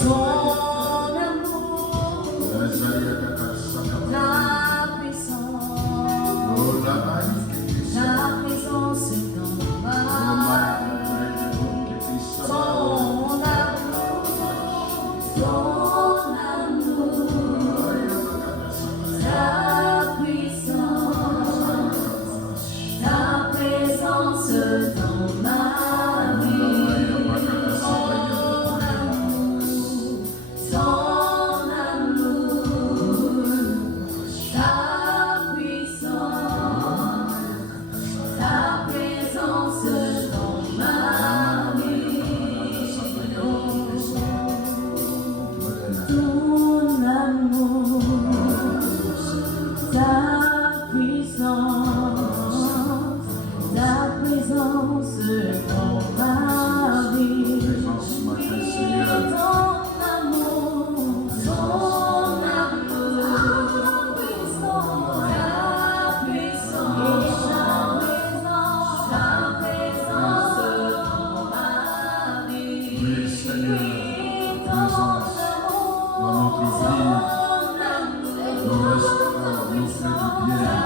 Ton amour, ta puissance, ta présence dans ma vie. Ton amour, ta puissance, ta présence dans ma vie. Ton amour, ta puissance, ta présence dans ma vie. Ton amour, ta puissance, ta présence dans ma vie. Ton amour, ta puissance, ta présence dans ma vie. Oui, Seigneur, présence dans notre vie, nous restaure, nous fait du bien.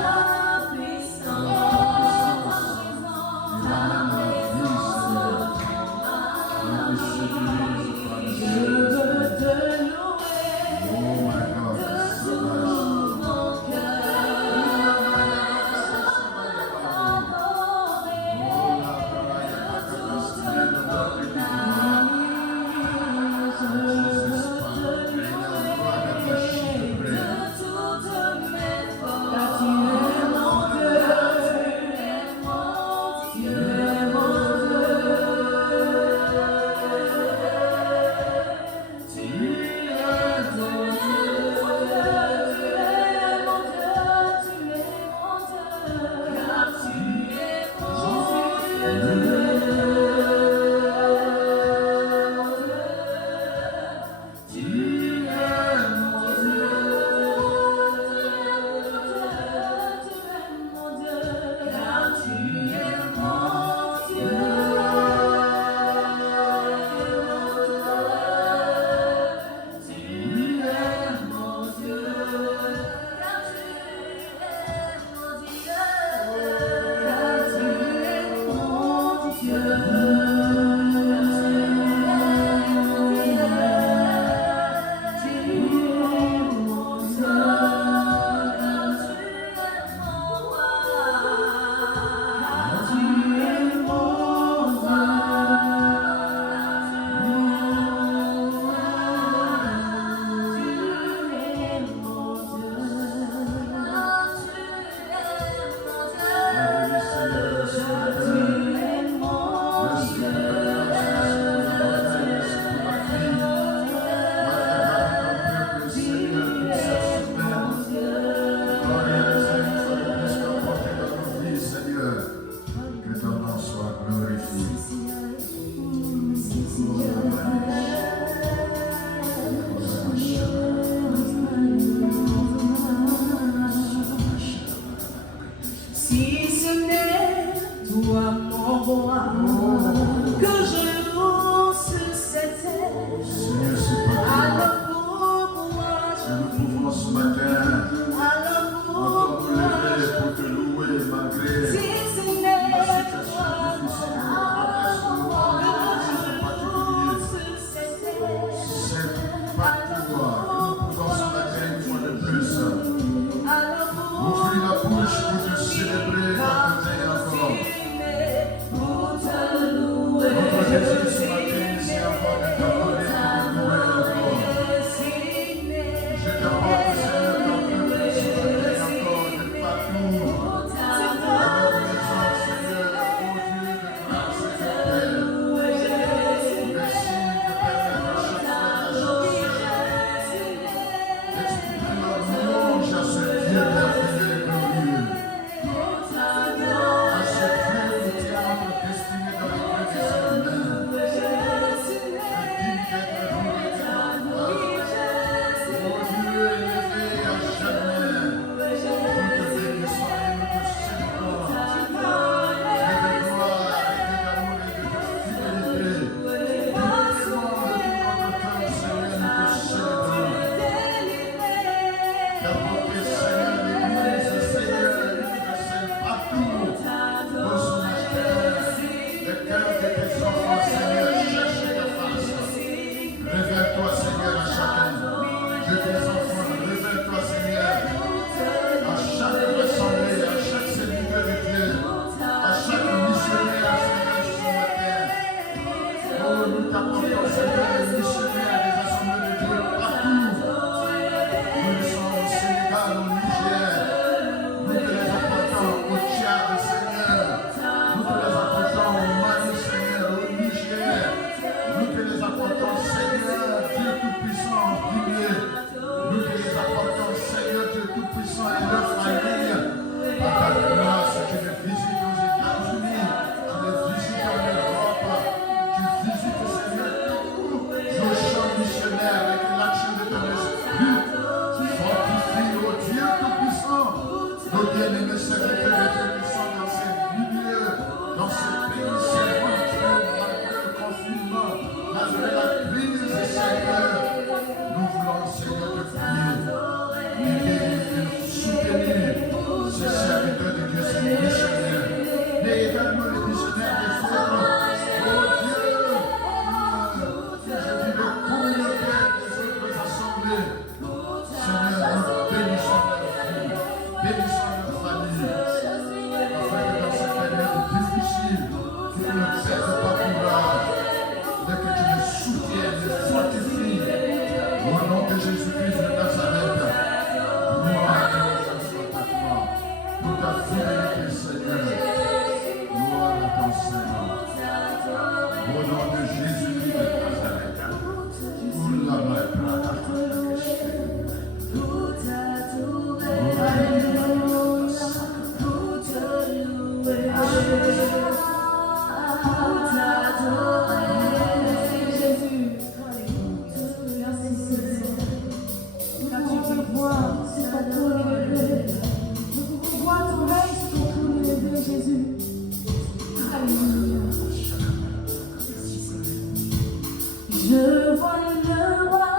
vois le roi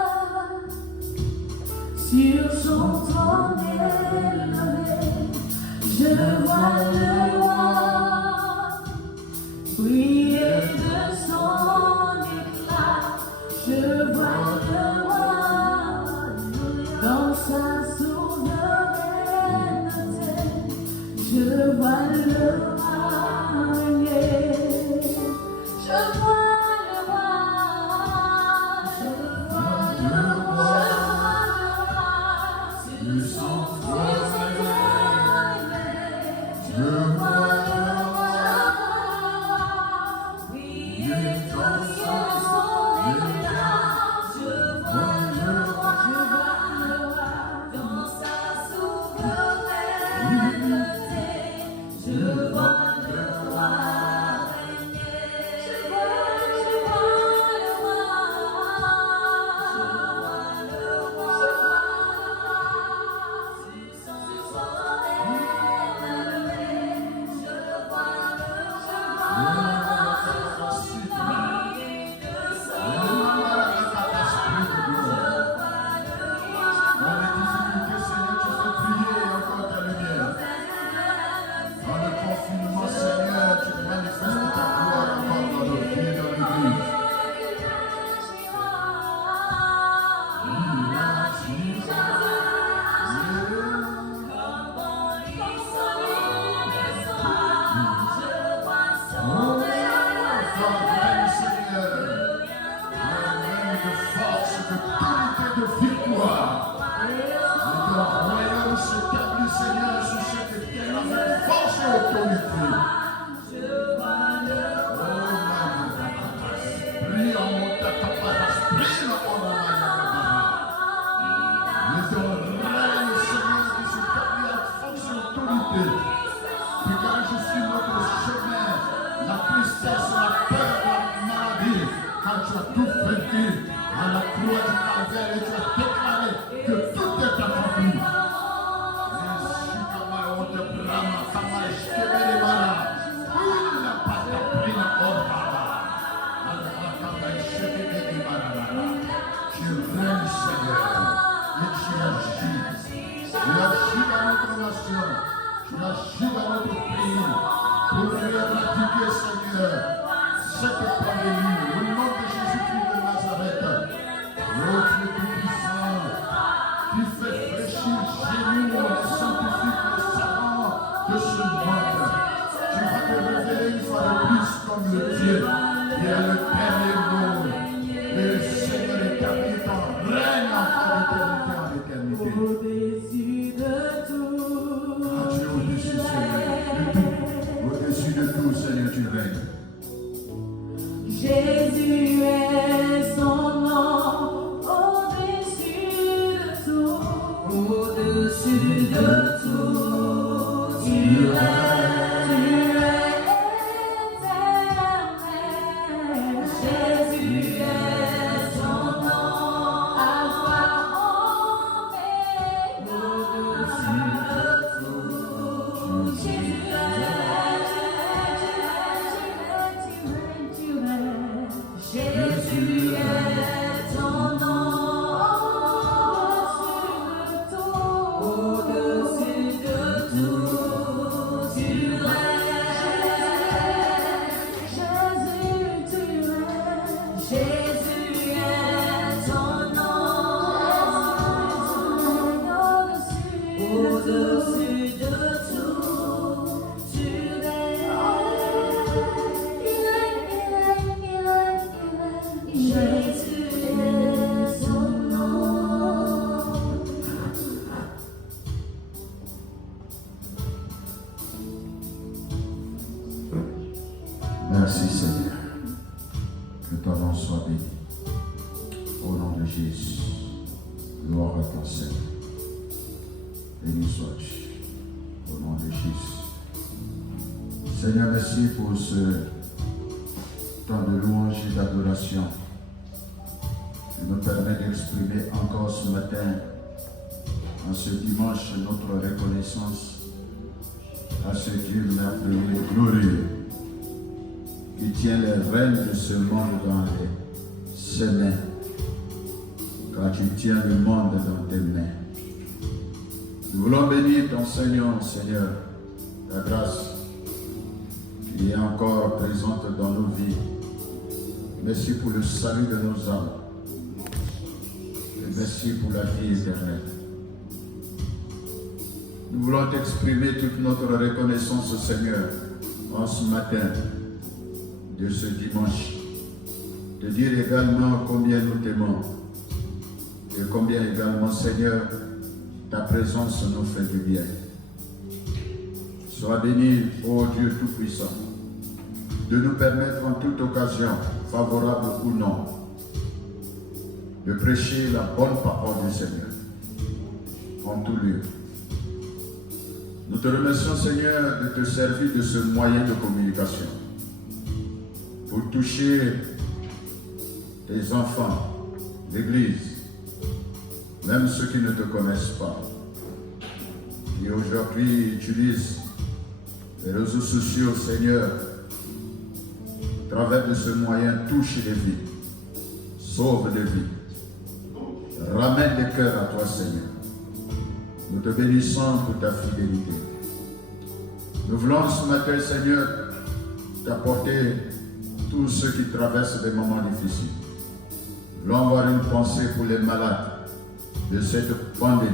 sur son trône élevé. Je vois le roi briller de son éclat. Je vois le roi dans sa souveraineté. Je vois le roi régner. Je vois le roi. Je vois le roi. Sur son trône élevé. Je vois le roi briller dans son éclat. Je vois le roi dans sa souveraineté. Je vois le roi régner. Je vois le roi. Je vois le roi. Sur son trône élevé. Je vois le roi briller de son Dans les difficultés, Seigneur, tu fais briller encore ta lumière. Dans le confinement, Seigneur, tu manifestes ta gloire encore dans nos vies et dans l'église. À la croix du Calvaire, et tu as déclaré que tout est accompli. Tu règnes, Seigneur, et tu agis. Tu agis dans notre nation, tu agis dans notre pays pour éradiquer, Seigneur, cette pandémie. Au nom de Jésus-Christ de Nazareth, notre tout-puissant, qui fait fléchir chez nous les scientifiques, les savants de ce monde. Tu vas te révéler une fois de plus comme le Dieu qui est le dernier mot. Et le Seigneur établit ton règne encore d'éternité en éternité. Au-dessus de tout. Ah, tu es au-dessus, Seigneur, de tout. Au-dessus de tout, Seigneur, tu règnes. Jésus est son nom, au-dessus de tout, au-dessus de tout, tu es éternel. Jésus est son nom, Alpha, Oméga, au-dessus de tout, Jésus est. Jésus est ton nom, au-dessus de tout, tu règnes. Jésus, tu règnes. Jésus est ton nom, au-dessus de tout, tu règnes. Jésus est son nom. Merci, Seigneur. Que ton nom soit béni. Au nom de Jésus, gloire à ton Seigneur. Béni sois-tu. Au nom de Jésus. Seigneur, merci pour ce temps de louange et d'adoration. Tu nous permets d'exprimer encore ce matin, en ce dimanche, notre reconnaissance à ce Dieu merveilleux et glorieux qui tient les rênes de ce monde dans ses mains car tu tiens le monde dans tes mains. Nous voulons bénir ton Seigneur, Seigneur, ta grâce qui est encore présente dans nos vies. Merci pour le salut de nos âmes. Et merci pour la vie éternelle. Nous voulons t'exprimer toute notre reconnaissance, Seigneur, en ce matin de ce dimanche. Te dire également combien nous t'aimons et combien également, Seigneur, ta présence nous fait du bien. Sois béni, ô Dieu Tout-Puissant, de nous permettre en toute occasion, favorable ou non, de prêcher la bonne parole du Seigneur en tout lieu. Nous te remercions, Seigneur, de te servir de ce moyen de communication pour toucher tes enfants, l'Église, même ceux qui ne te connaissent pas, qui aujourd'hui utilisent les réseaux sociaux, Seigneur, à travers de ce moyen, touche les vies, sauve les vies, ramène les cœurs à toi, Seigneur. Nous te bénissons pour ta fidélité. Nous voulons ce matin, Seigneur, t'apporter tous ceux qui traversent des moments difficiles. Nous voulons avoir une pensée pour les malades de cette pandémie,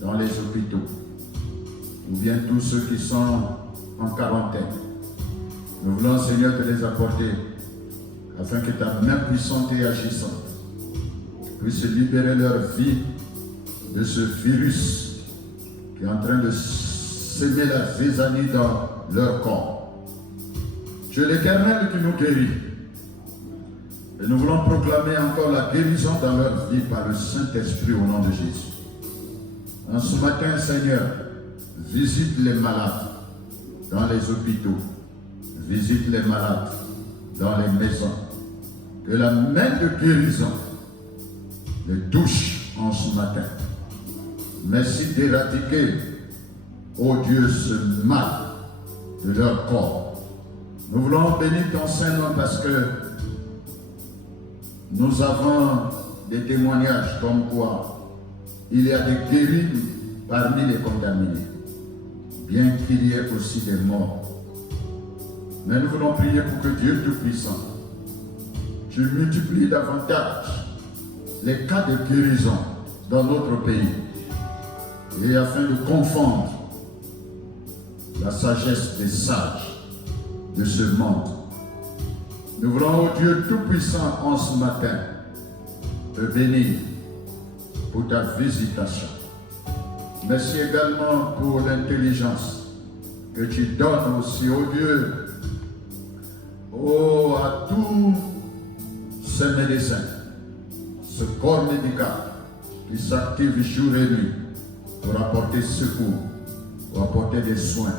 dans les hôpitaux, ou bien tous ceux qui sont en quarantaine. Nous voulons, Seigneur, te les apporter, afin que ta main puissante et agissante puisse libérer leur vie de ce virus qui est en train de s'aimer la zizanie dans leur corps. Tu es l'Éternel qui nous guérit. Et nous voulons proclamer encore la guérison dans leur vie par le Saint-Esprit au nom de Jésus. En ce matin, Seigneur, visite les malades dans les hôpitaux. Visite les malades dans les maisons. Que la main de guérison les touche en ce matin. Merci d'éradiquer, ô Dieu, ce mal de leur corps. Nous voulons bénir ton Saint-Nom parce que nous avons des témoignages comme quoi il y a des guéris parmi les contaminés, bien qu'il y ait aussi des morts. Mais nous voulons prier pour que Dieu Tout-Puissant, tu multiplies davantage les cas de guérison dans notre pays, et afin de confondre la sagesse des sages de ce monde. Nous voulons, ô Dieu Tout-Puissant, en ce matin, te bénir pour ta visitation. Merci également pour l'intelligence que tu donnes aussi, ô Dieu, à tous ces médecins, ce corps médical qui s'active jour et nuit pour apporter secours, pour apporter des soins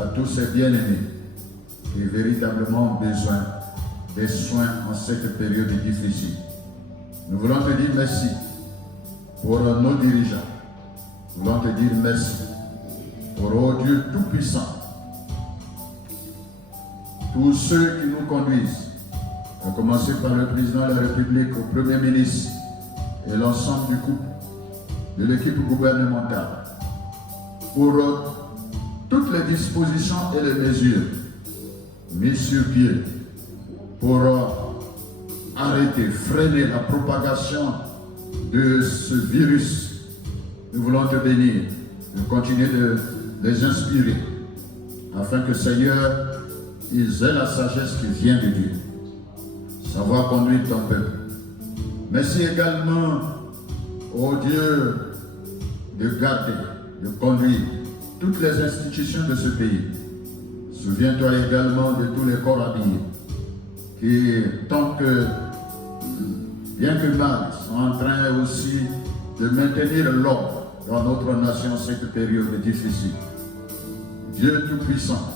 à tous ces bien-aimés qui ont véritablement besoin des soins en cette période difficile. Nous voulons te dire merci pour nos dirigeants. Nous voulons te dire merci pour, oh Dieu Tout-Puissant, tous ceux qui nous conduisent, à commencer par le président de la République, au Premier ministre et l'ensemble du couple, de l'équipe gouvernementale, pour toutes les dispositions et les mesures mises sur pied pour arrêter, freiner la propagation de ce virus. Nous voulons te bénir, de continuer de les inspirer, afin que, Seigneur, ils aient la sagesse qui vient de Dieu, savoir conduire ton peuple. Merci également, ô Dieu, de garder, de conduire toutes les institutions de ce pays. Souviens-toi également de tous les corps habillés qui, tant que, bien que mal, sont en train aussi de maintenir l'ordre dans notre nation cette période difficile. Dieu Tout-Puissant,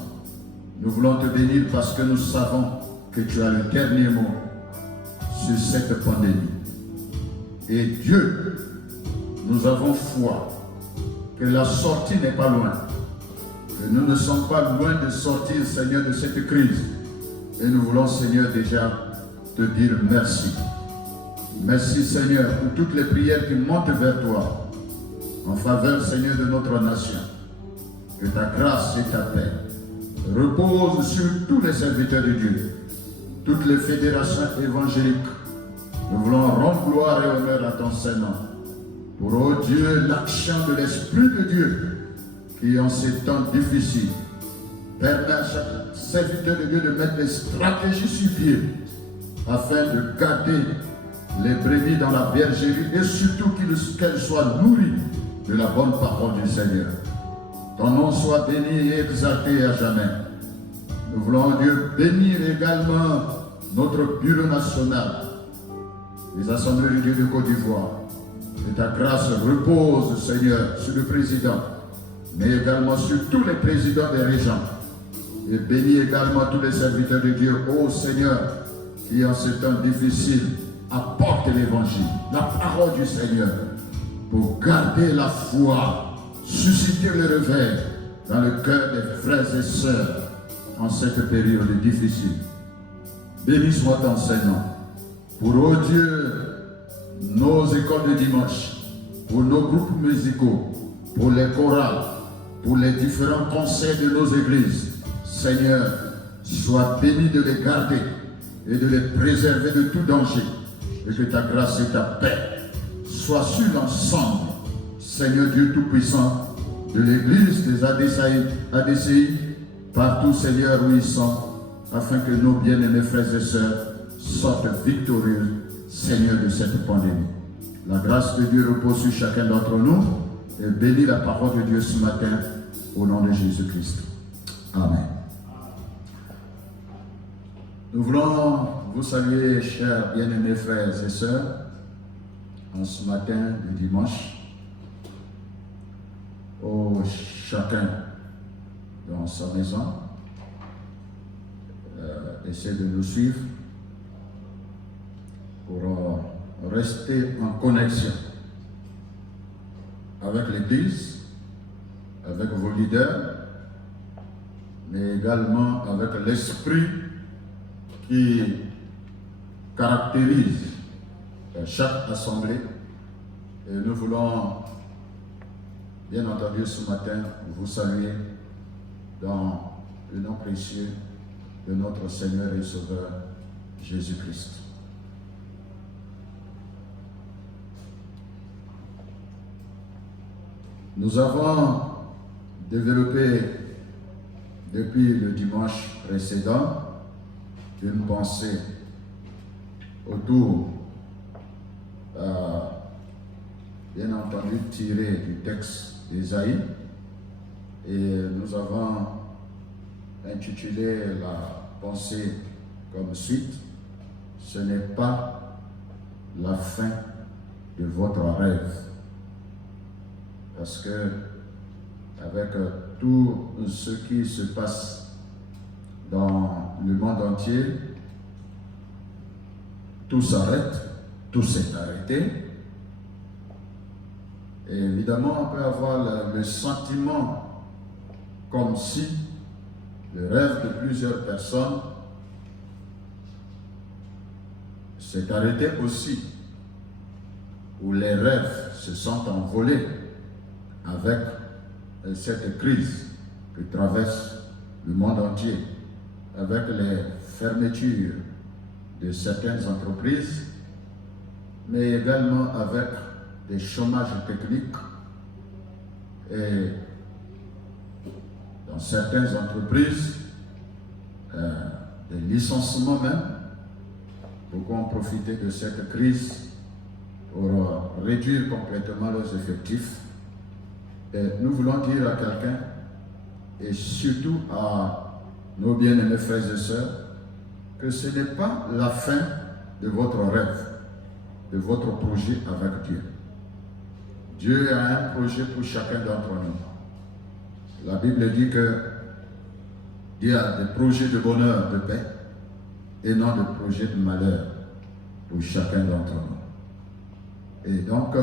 nous voulons te bénir parce que nous savons que tu as le dernier mot sur cette pandémie. Et Dieu, nous avons foi que la sortie n'est pas loin, que nous ne sommes pas loin de sortir, Seigneur, de cette crise. Et nous voulons, Seigneur, déjà te dire merci. Merci Seigneur pour toutes les prières qui montent vers toi en faveur Seigneur de notre nation. Que ta grâce et ta paix reposent sur tous les serviteurs de Dieu, toutes les fédérations évangéliques. Nous voulons rendre gloire et honneur à ton Seigneur. Pour, oh Dieu, l'action de l'Esprit de Dieu qui en ces temps difficiles permet à chaque serviteur de Dieu de mettre des stratégies sur pied afin de garder les brebis dans la bergerie et surtout qu'elles soient nourries de la bonne parole du Seigneur. Ton nom soit béni et exalté à jamais. Nous voulons, Dieu, bénir également notre bureau national, les assemblées de Dieu de Côte d'Ivoire. Que ta grâce repose, Seigneur, sur le président, mais également sur tous les présidents des régions. Et bénis également tous les serviteurs de Dieu, ô Seigneur, qui en ces temps difficiles apportent l'évangile, la parole du Seigneur, pour garder la foi, susciter le réveil dans le cœur des frères et sœurs en cette période difficile. Béni soit ton Seigneur. Pour, oh Dieu, nos écoles de dimanche, pour nos groupes musicaux, pour les chorales, pour les différents conseils de nos églises. Seigneur, sois béni de les garder et de les préserver de tout danger. Et que ta grâce et ta paix soient sur l'ensemble, Seigneur Dieu Tout-Puissant, de l'église des ADCI, partout, Seigneur, où ils sont, afin que nos bien-aimés frères et sœurs sortent victorieux, Seigneur, de cette pandémie. La grâce de Dieu repose sur chacun d'entre nous et bénis la parole de Dieu ce matin au nom de Jésus-Christ. Amen. Nous voulons vous saluer, chers bien-aimés frères et sœurs, en ce matin du dimanche. Oh, chacun dans sa maison, essaie de nous suivre pour rester en connexion avec l'Église, avec vos leaders, mais également avec l'esprit qui caractérise chaque assemblée. Et nous voulons, bien entendu, ce matin, vous saluer dans le nom précieux de notre Seigneur et Sauveur Jésus-Christ. Nous avons développé depuis le dimanche précédent une pensée autour, bien entendu, tirée du texte d'Ésaïe, et nous avons intitulé la pensée comme suite: ce n'est pas la fin de votre rêve. Parce que avec tout ce qui se passe dans le monde entier, tout s'arrête, tout s'est arrêté. Et évidemment, on peut avoir le sentiment comme si le rêve de plusieurs personnes s'est arrêté aussi, où les rêves se sont envolés avec cette crise que traverse le monde entier, avec les fermetures de certaines entreprises, mais également avec des chômages techniques et dans certaines entreprises, des licenciements même. Beaucoup ont profité de cette crise pour réduire complètement leurs effectifs. Et nous voulons dire à quelqu'un, et surtout à nos bien-aimés frères et sœurs, que ce n'est pas la fin de votre rêve, de votre projet avec Dieu. Dieu a un projet pour chacun d'entre nous. La Bible dit que Dieu a des projets de bonheur, de paix, et non de projets de malheur pour chacun d'entre nous. Et donc,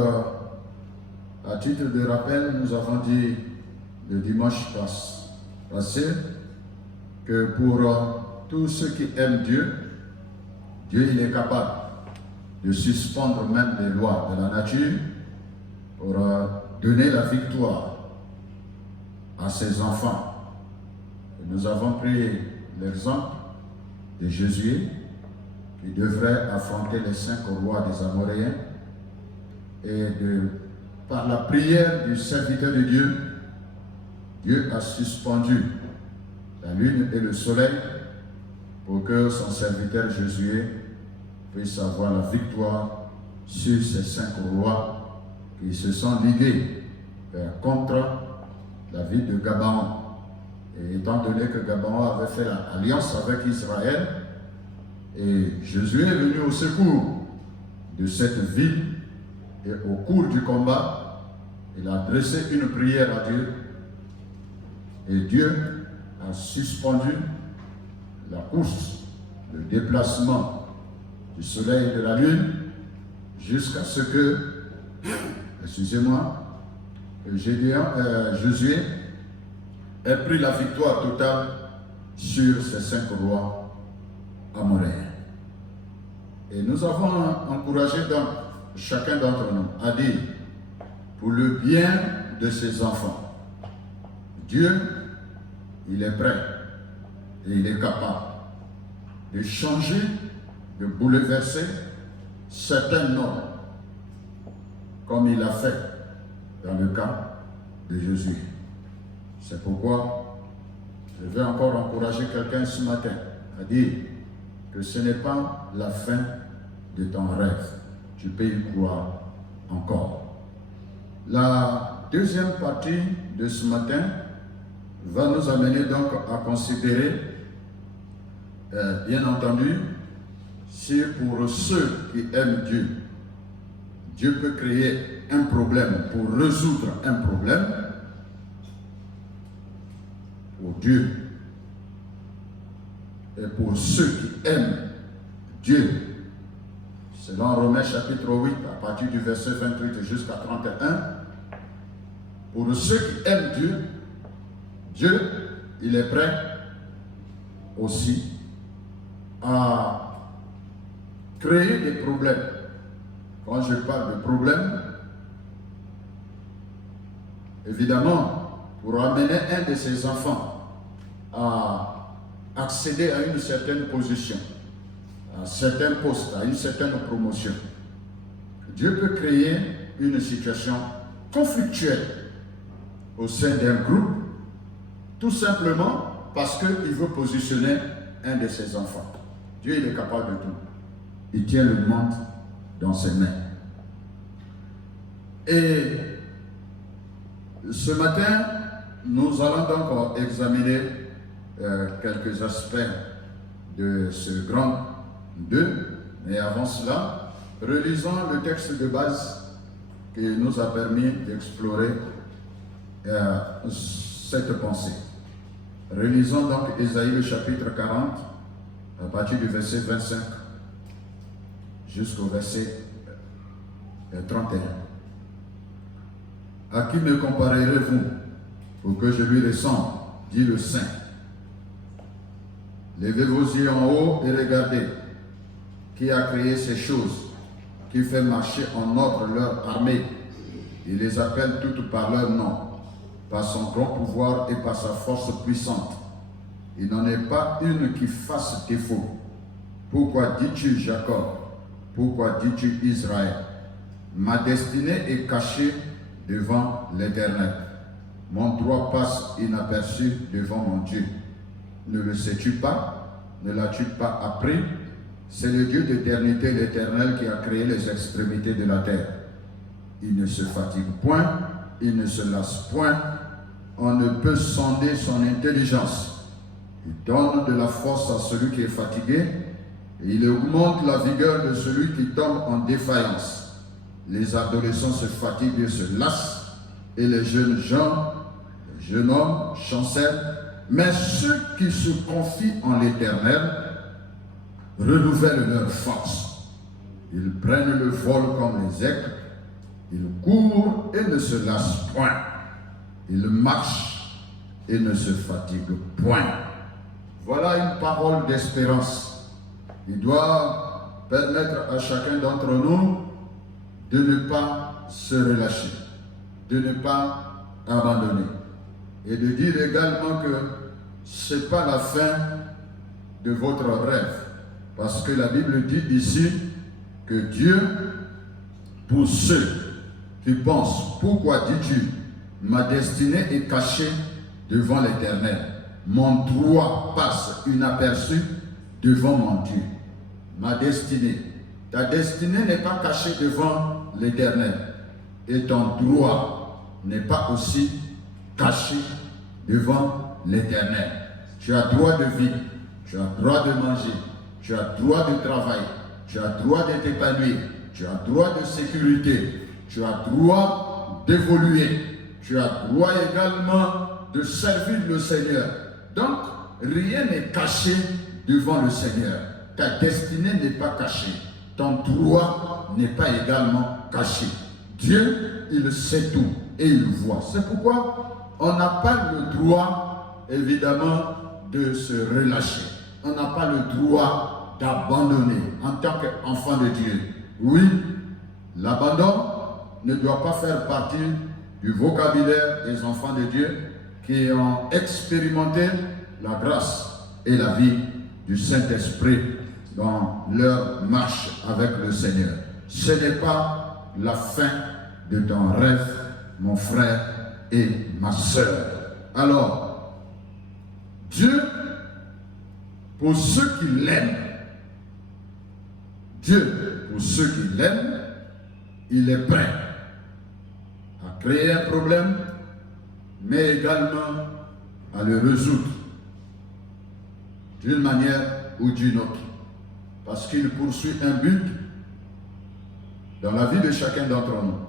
à titre de rappel, nous avons dit le dimanche passé que pour tous ceux qui aiment Dieu, Dieu il est capable de suspendre même les lois de la nature pour donner la victoire à ses enfants. Et nous avons pris l'exemple de Josué qui devrait affronter les 5 rois des Amoréens et par la prière du serviteur de Dieu, Dieu a suspendu la lune et le soleil pour que son serviteur Josué puisse avoir la victoire sur ces 5 rois qui se sont ligués contre la ville de Gabaon. Et étant donné que Gabaon avait fait alliance avec Israël, et Josué est venu au secours de cette ville, et au cours du combat, il a adressé une prière à Dieu, et Dieu a suspendu la course, le déplacement du soleil et de la lune, jusqu'à ce que, excusez-moi, Josué ait pris la victoire totale sur ces 5 rois amoréens. Et nous avons encouragé chacun d'entre nous à dire, pour le bien de ses enfants, Dieu, il est prêt et il est capable de changer, de bouleverser certaines normes, comme il l'a fait dans le cas de Jésus. C'est pourquoi je vais encore encourager quelqu'un ce matin à dire que ce n'est pas la fin de ton rêve. Tu peux y croire encore. La deuxième partie de ce matin va nous amener donc à considérer, bien entendu, si pour ceux qui aiment Dieu, Dieu peut créer un problème pour résoudre un problème. Pour Dieu et pour ceux qui aiment Dieu, selon Romains chapitre 8, à partir du verset 28 jusqu'à 31, pour ceux qui aiment Dieu, Dieu, il est prêt aussi à créer des problèmes. Quand je parle de problèmes, évidemment, pour amener un de ses enfants à accéder à une certaine position, à un certain poste, à une certaine promotion, Dieu peut créer une situation conflictuelle au sein d'un groupe, tout simplement parce qu'il veut positionner un de ses enfants. Dieu, il est capable de tout. Il tient le monde dans ses mains. Et ce matin, nous allons donc examiner quelques aspects de ce grand 2. Mais avant cela, relisons le texte de base qui nous a permis d'explorer cette pensée. Relisons donc Ésaïe le chapitre 40, à partir du verset 25 jusqu'au verset 31. À qui me comparerez-vous pour que je lui ressemble, dit le Saint. Levez vos yeux en haut et regardez qui a créé ces choses, qui fait marcher en ordre leur armée. Il les appelle toutes par leur nom, par son grand pouvoir et par sa force puissante. Il n'en est pas une qui fasse défaut. Pourquoi dis-tu Jacob? Pourquoi dis-tu Israël? Ma destinée est cachée devant l'Éternel. Mon droit passe inaperçu devant mon Dieu. Ne le sais-tu pas? Ne l'as-tu pas appris? C'est le Dieu d'éternité, l'Éternel, qui a créé les extrémités de la terre. Il ne se fatigue point, il ne se lasse point. On ne peut sonder son intelligence. Il donne de la force à celui qui est fatigué, et il augmente la vigueur de celui qui tombe en défaillance. Les adolescents se fatiguent et se lassent, et les jeunes gens, les jeunes hommes chancellent. Mais ceux qui se confient en l'Éternel renouvellent leur force. Ils prennent le vol comme les aigles, ils courent et ne se lassent point. Ils marchent et ne se fatiguent point. Voilà une parole d'espérance qui doit permettre à chacun d'entre nous de ne pas se relâcher, de ne pas abandonner. Et de dire également que ce n'est pas la fin de votre rêve. Parce que la Bible dit ici que Dieu, pour ceux qui pensent, pourquoi dis-tu, ma destinée est cachée devant l'Éternel. Mon droit passe inaperçu devant mon Dieu. Ma destinée. Ta destinée n'est pas cachée devant l'Éternel. Et ton droit n'est pas aussi caché devant l'Éternel. Tu as droit de vivre, tu as droit de manger, tu as droit de travailler, tu as droit de t'épanouir, tu as droit de sécurité, tu as droit d'évoluer, tu as droit également de servir le Seigneur. Donc, rien n'est caché devant le Seigneur. Ta destinée n'est pas cachée. Ton droit n'est pas également caché. Dieu, il sait tout et il voit. C'est pourquoi on n'a pas le droit, évidemment, de se relâcher. On n'a pas le droit d'abandonner en tant qu'enfant de Dieu. Oui, l'abandon ne doit pas faire partie du vocabulaire des enfants de Dieu qui ont expérimenté la grâce et la vie du Saint-Esprit dans leur marche avec le Seigneur. Ce n'est pas la fin de ton rêve, mon frère et ma sœur. Alors, Dieu, pour ceux qui l'aiment, Dieu, pour ceux qui l'aiment, il est prêt à créer un problème, mais également à le résoudre d'une manière ou d'une autre. Parce qu'il poursuit un but dans la vie de chacun d'entre nous.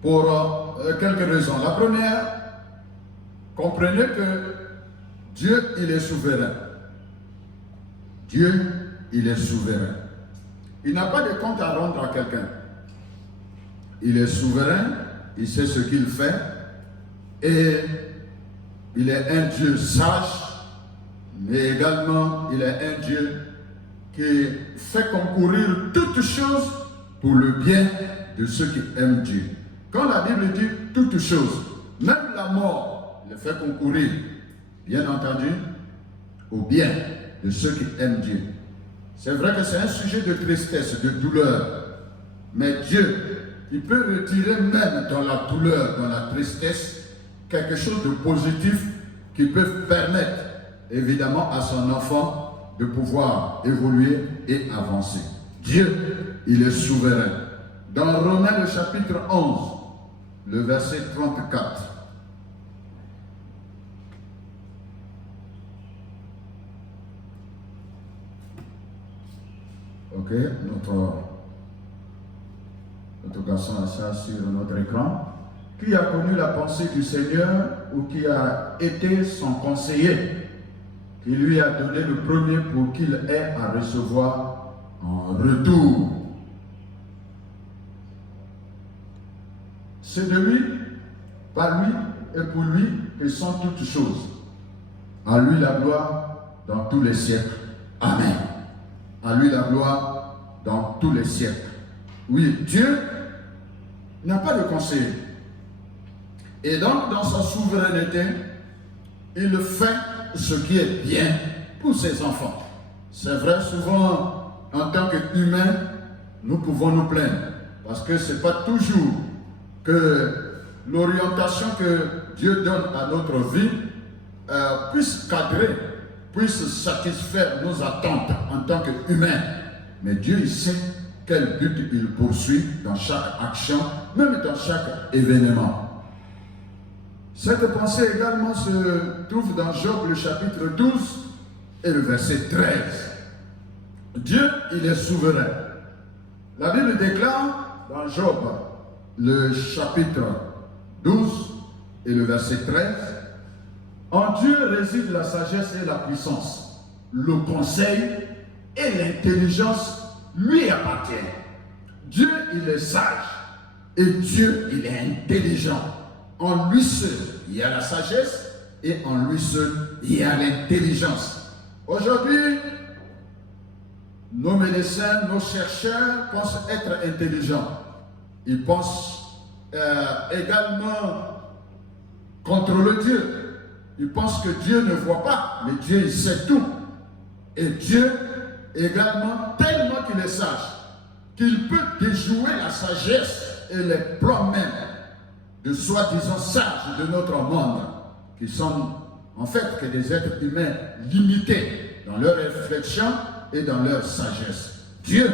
Pour quelques raisons. La première, comprenez que Dieu, il est souverain. Dieu, il est souverain. Il n'a pas de compte à rendre à quelqu'un. Il est souverain, il sait ce qu'il fait, et il est un Dieu sage, mais également il est un Dieu qui fait concourir toutes choses pour le bien de ceux qui aiment Dieu. Quand la Bible dit toutes choses, même la mort le fait concourir, bien entendu, au bien de ceux qui aiment Dieu. C'est vrai que c'est un sujet de tristesse, de douleur, mais Dieu, il peut retirer même dans la douleur, dans la tristesse, quelque chose de positif qui peut permettre évidemment à son enfant de pouvoir évoluer et avancer. Dieu, il est souverain. Dans Romains le chapitre 11, le verset 34. Ok, notre garçon a ça sur notre écran. Qui a connu la pensée du Seigneur ou qui a été son conseiller, qui lui a donné le premier pour qu'il ait à recevoir en retour? C'est de lui, par lui et pour lui que sont toutes choses. À lui la gloire dans tous les siècles. Amen. À lui la gloire dans tous les siècles. Oui, Dieu n'a pas de conseiller. Et donc, dans sa souveraineté, il fait ce qui est bien pour ses enfants. C'est vrai, souvent, en tant qu'humains, nous pouvons nous plaindre. Parce que ce n'est pas toujours que l'orientation que Dieu donne à notre vie puisse cadrer, puisse satisfaire nos attentes en tant qu'humains. Mais Dieu, il sait quel but il poursuit dans chaque action, même dans chaque événement. Cette pensée également se trouve dans Job, le chapitre 12 et le verset 13. Dieu, il est souverain. La Bible déclare dans Job, le chapitre 12 et le verset 13, « En Dieu réside la sagesse et la puissance. Le conseil et l'intelligence lui appartiennent. Dieu, il est sage et Dieu, il est intelligent. En lui seul, il y a la sagesse et en lui seul, il y a l'intelligence. » Aujourd'hui, nos médecins, nos chercheurs pensent être intelligents. Ils pensent également contrôler Dieu. Ils pensent que Dieu ne voit pas, mais Dieu il sait tout. Et Dieu également, tellement qu'il est sage, qu'il peut déjouer la sagesse et les plans même de soi-disant sages de notre monde, qui sont en fait que des êtres humains limités dans leur réflexion et dans leur sagesse. Dieu,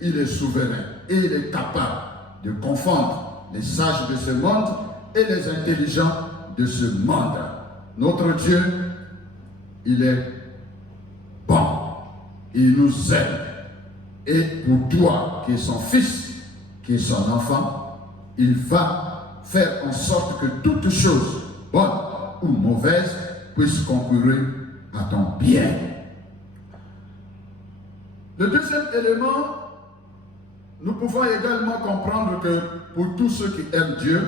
il est souverain et il est capable de confondre les sages de ce monde et les intelligents de ce monde. Notre Dieu, il est bon, il nous aime. Et pour toi, qui es son fils, qui est son enfant, il va faire en sorte que toute chose, bonne ou mauvaise, puisse concourir à ton bien. Le deuxième élément, nous pouvons également comprendre que pour tous ceux qui aiment Dieu,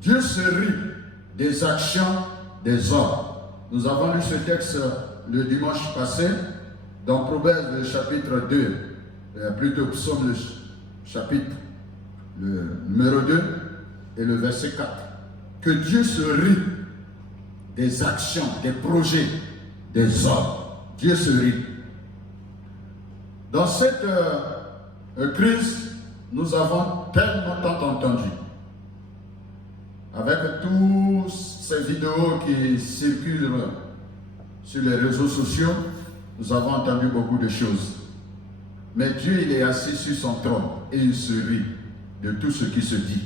Dieu se rit des actions des hommes. Nous avons lu ce texte le dimanche passé dans Proverbes chapitre 2, plutôt Psaume le chapitre le numéro 2 et le verset 4. Que Dieu se rit des actions, des projets des hommes. Dieu se rit. Dans cette crise, nous avons tellement entendu, avec toutes ces vidéos qui circulent sur les réseaux sociaux, nous avons entendu beaucoup de choses. Mais Dieu, il est assis sur son trône et il se rit de tout ce qui se dit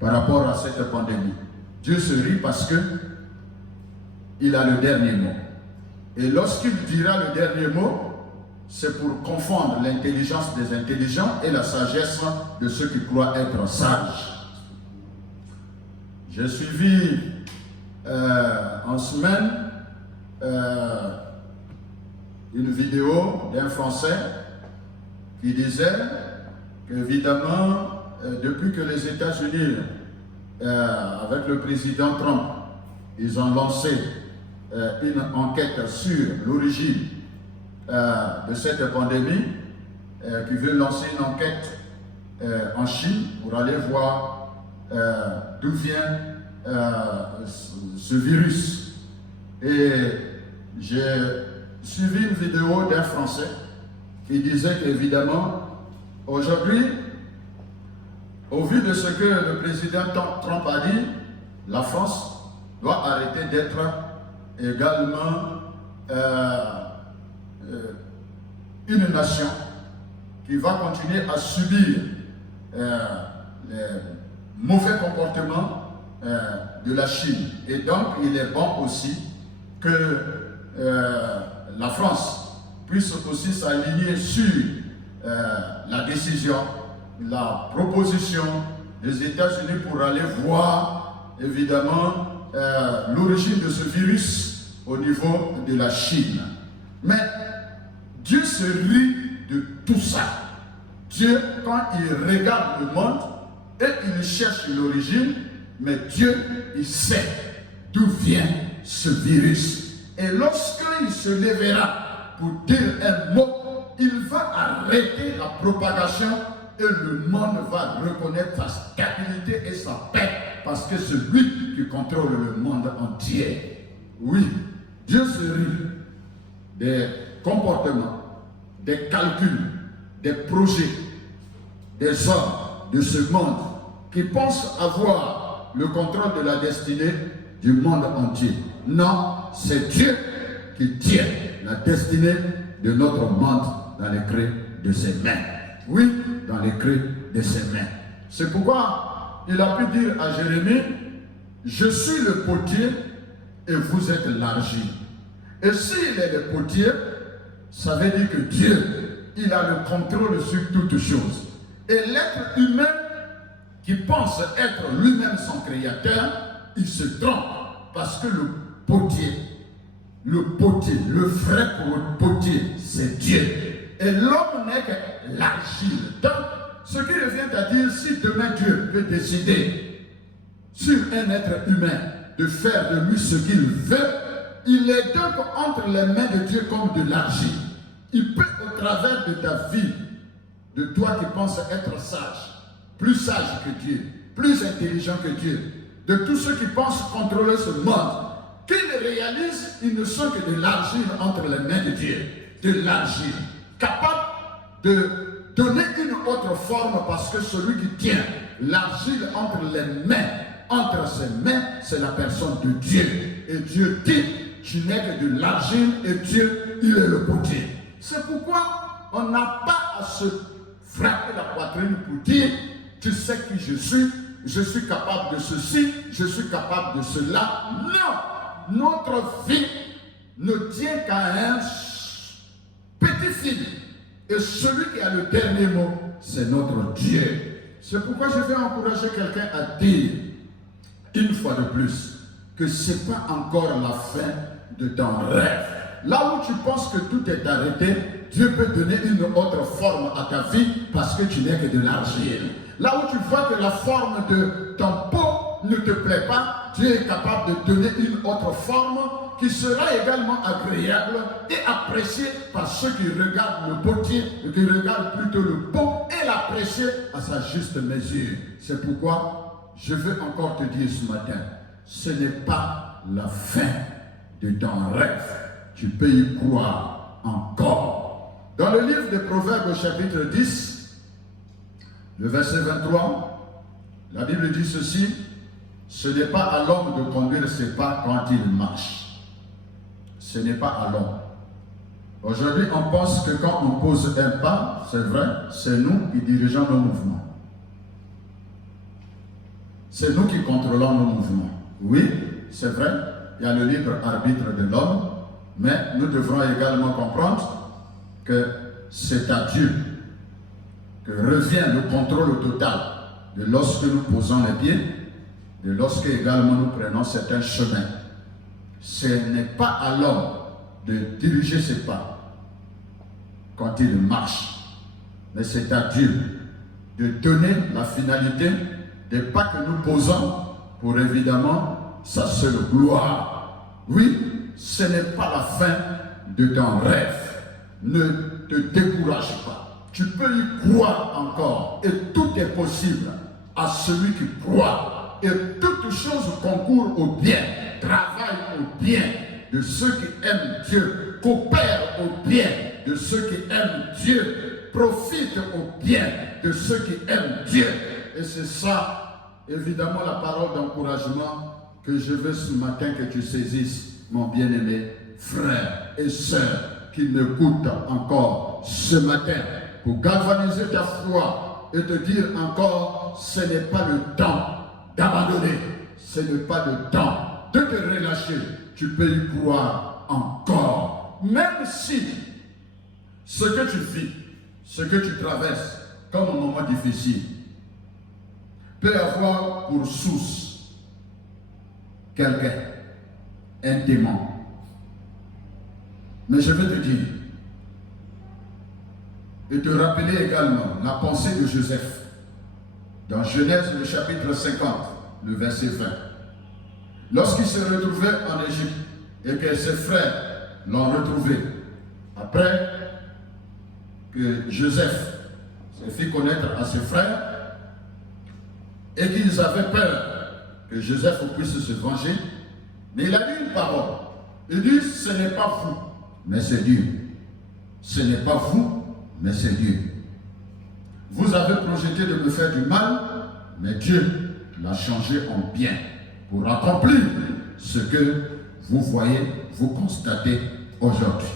par rapport à cette pandémie. Dieu se rit parce que il a le dernier mot. Et lorsqu'il dira le dernier mot, c'est pour confondre l'intelligence des intelligents et la sagesse de ceux qui croient être sages. J'ai suivi en semaine une vidéo d'un Français qui disait qu'évidemment, depuis que les États-Unis, avec le président Trump, ils ont lancé une enquête sur l'origine de cette pandémie, qui veut lancer une enquête en Chine pour aller voir d'où vient ce virus. Et j'ai suivi une vidéo d'un Français qui disait qu'évidemment, aujourd'hui, au vu de ce que le président Trump a dit, la France doit arrêter d'être également une nation qui va continuer à subir les mauvais comportements de la Chine. Et donc, il est bon aussi que la France puisse aussi s'aligner sur la décision, la proposition des États-Unis pour aller voir évidemment l'origine de ce virus au niveau de la Chine. Mais Dieu se rit de tout ça. Dieu, quand il regarde le monde et il cherche l'origine, mais Dieu, il sait d'où vient ce virus. Et lorsqu'il se lèvera pour dire un mot, il va arrêter la propagation et le monde va reconnaître sa stabilité et sa paix parce que c'est lui qui contrôle le monde entier. Oui, Dieu se rit des comportements, des calculs, des projets, des hommes de ce monde qui pensent avoir le contrôle de la destinée du monde entier. Non, c'est Dieu qui tient la destinée de notre monde dans les creux de ses mains. Oui, dans les creux de ses mains. C'est pourquoi il a pu dire à Jérémie, je suis le potier et vous êtes l'argile. Et s'il est le potier, ça veut dire que Dieu, il a le contrôle sur toutes choses. Et l'être humain qui pense être lui-même son créateur, il se trompe parce que le potier, le vrai potier, c'est Dieu. Et l'homme n'est que l'argile. Donc, ce qui revient à dire, si demain Dieu peut décider sur un être humain de faire de lui ce qu'il veut, il est donc entre les mains de Dieu comme de l'argile. Il peut, au travers de ta vie, de toi qui penses être plus sage que Dieu, plus intelligent que Dieu, de tous ceux qui pensent contrôler ce monde, qu'ils réalisent, ils ne sont que de l'argile entre les mains de Dieu, de l'argile, capable de donner une autre forme parce que celui qui tient l'argile entre ses mains, c'est la personne de Dieu. Et Dieu dit, tu n'es que de l'argile et Dieu, il est le potier. C'est pourquoi on n'a pas à se frapper la poitrine pour dire, tu sais qui je suis capable de ceci, je suis capable de cela. Non, notre vie ne tient qu'à un petit fil. Et celui qui a le dernier mot, c'est notre Dieu. C'est pourquoi je vais encourager quelqu'un à dire, une fois de plus, que ce n'est pas encore la fin de ton rêve. Là où tu penses que tout est arrêté, Dieu peut donner une autre forme à ta vie parce que tu n'es que de l'argile. Là où tu vois que la forme de ton pot ne te plaît pas, Dieu est capable de donner une autre forme qui sera également agréable et appréciée par ceux qui regardent le potier, qui regardent plutôt le pot et l'apprécier à sa juste mesure. C'est pourquoi je veux encore te dire ce matin, ce n'est pas la fin de ton rêve. Tu peux y croire encore. Dans le livre des Proverbes, chapitre 10, le verset 23, la Bible dit ceci, ce n'est pas à l'homme de conduire ses pas quand il marche. Ce n'est pas à l'homme. Aujourd'hui, on pense que quand on pose un pas, c'est vrai, c'est nous qui dirigeons nos mouvements. C'est nous qui contrôlons nos mouvements. Oui, c'est vrai, il y a le libre arbitre de l'homme, mais nous devrons également comprendre que c'est à Dieu que revient le contrôle total de lorsque nous posons les pieds, de lorsque également nous prenons certains chemins. Ce n'est pas à l'homme de diriger ses pas quand il marche, mais c'est à Dieu de donner la finalité des pas que nous posons pour évidemment sa seule gloire. Oui, ce n'est pas la fin de ton rêve. Ne te décourage pas. Tu peux y croire encore et tout est possible à celui qui croit. Et toutes choses concourent au bien, travaillent au bien de ceux qui aiment Dieu, coopèrent au bien de ceux qui aiment Dieu, profitent au bien de ceux qui aiment Dieu. Et c'est ça, évidemment, la parole d'encouragement que je veux ce matin que tu saisisses, mon bien-aimé frère et sœur, qui m'écoutent encore ce matin pour galvaniser ta foi et te dire encore, ce n'est pas le temps d'abandonner, ce n'est pas le temps de te relâcher, tu peux y croire encore. Même si ce que tu vis, ce que tu traverses comme un moment difficile, peut avoir pour source quelqu'un, un démon. Mais je vais te dire, et te rappeler également la pensée de Joseph dans Genèse le chapitre 50, le verset 20. Lorsqu'il se retrouvait en Égypte et que ses frères l'ont retrouvé, après que Joseph se fit connaître à ses frères et qu'ils avaient peur que Joseph puisse se venger, mais il a dit une parole. Il dit, ce n'est pas vous, mais c'est Dieu. Ce n'est pas vous, mais c'est Dieu. Vous avez projeté de me faire du mal, mais Dieu l'a changé en bien pour accomplir ce que vous voyez, vous constatez aujourd'hui.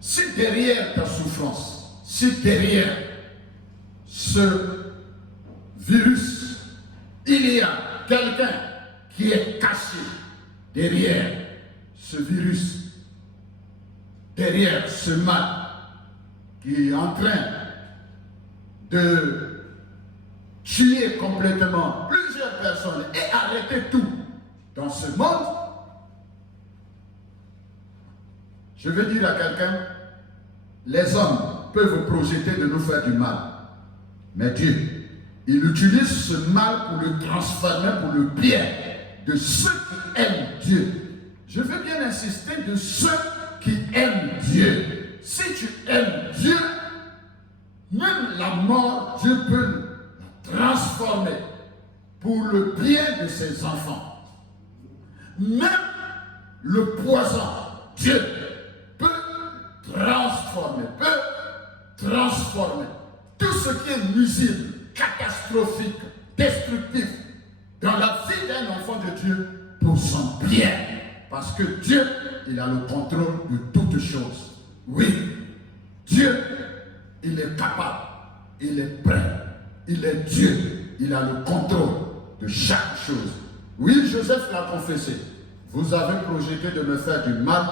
Si derrière ta souffrance, si derrière ce virus, il y a quelqu'un qui est caché derrière ce virus, derrière ce mal qui est en train de tuer complètement plusieurs personnes et arrêter tout dans ce monde, je veux dire à quelqu'un, les hommes peuvent projeter de nous faire du mal, mais Dieu, il utilise ce mal pour le transformer pour le bien de ceux qui aiment Dieu. Je veux bien insister de ceux qui aiment Dieu. Si tu aimes Dieu, même la mort, Dieu peut la transformer pour le bien de ses enfants. Même le poison, Dieu peut transformer. Tout ce qui est nuisible, catastrophique, destructif dans la vie d'un enfant de Dieu pour son bien. Parce que Dieu, il a le contrôle de toutes choses. Oui, Dieu, il est capable, il est prêt, il est Dieu, il a le contrôle de chaque chose. Oui, Joseph l'a confessé. Vous avez projeté de me faire du mal,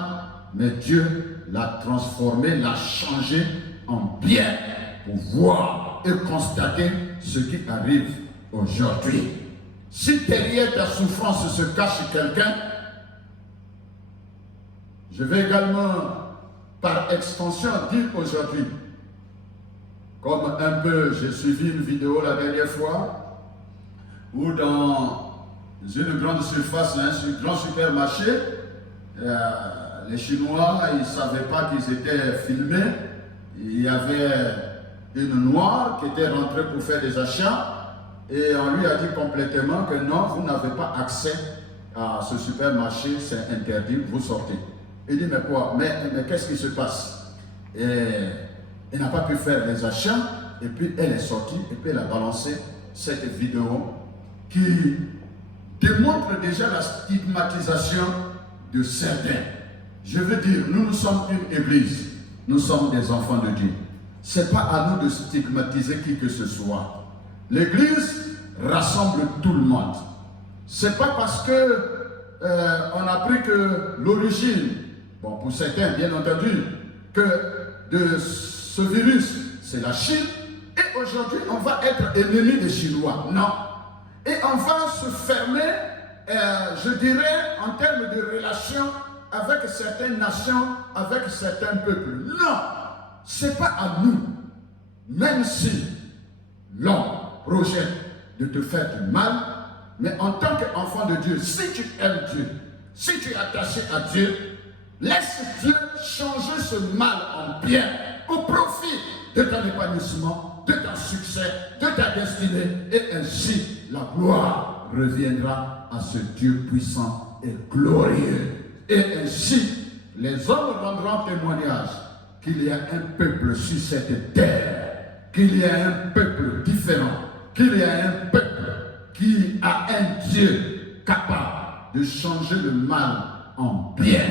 mais Dieu l'a transformé, l'a changé en bien pour voir et constater ce qui arrive aujourd'hui. Si derrière ta souffrance se cache quelqu'un, je vais également, par extension, dire aujourd'hui, comme un peu, j'ai suivi une vidéo la dernière fois, où dans une grande surface, un grand supermarché, les Chinois, ils ne savaient pas qu'ils étaient filmés. Il y avait une noire qui était rentrée pour faire des achats et on lui a dit complètement que non, vous n'avez pas accès à ce supermarché, c'est interdit, vous sortez. Il dit mais quoi, mais qu'est-ce qui se passe? Et elle n'a pas pu faire les achats et puis elle est sortie et puis elle a balancé cette vidéo qui démontre déjà la stigmatisation de certains. Je veux dire, nous sommes une église, nous sommes des enfants de Dieu. Ce n'est pas à nous de stigmatiser qui que ce soit. L'église rassemble tout le monde. Ce n'est pas parce que on a pris que l'origine, bon pour certains bien entendu, que de ce virus, c'est la Chine, et aujourd'hui on va être ennemis des Chinois. Non. Et on va se fermer, je dirais, en termes de relations avec certaines nations, avec certains peuples. Non, ce n'est pas à nous, même si l'homme projette de te faire du mal, mais en tant qu'enfant de Dieu, si tu aimes Dieu, si tu es attaché à Dieu, laisse Dieu changer ce mal en bien au profit de ton épanouissement, de ton succès, de ta destinée, et ainsi la gloire reviendra à ce Dieu puissant et glorieux. Et ainsi, les hommes rendront témoignage qu'il y a un peuple sur cette terre, qu'il y a un peuple différent, qu'il y a un peuple qui a un Dieu capable de changer le mal en bien.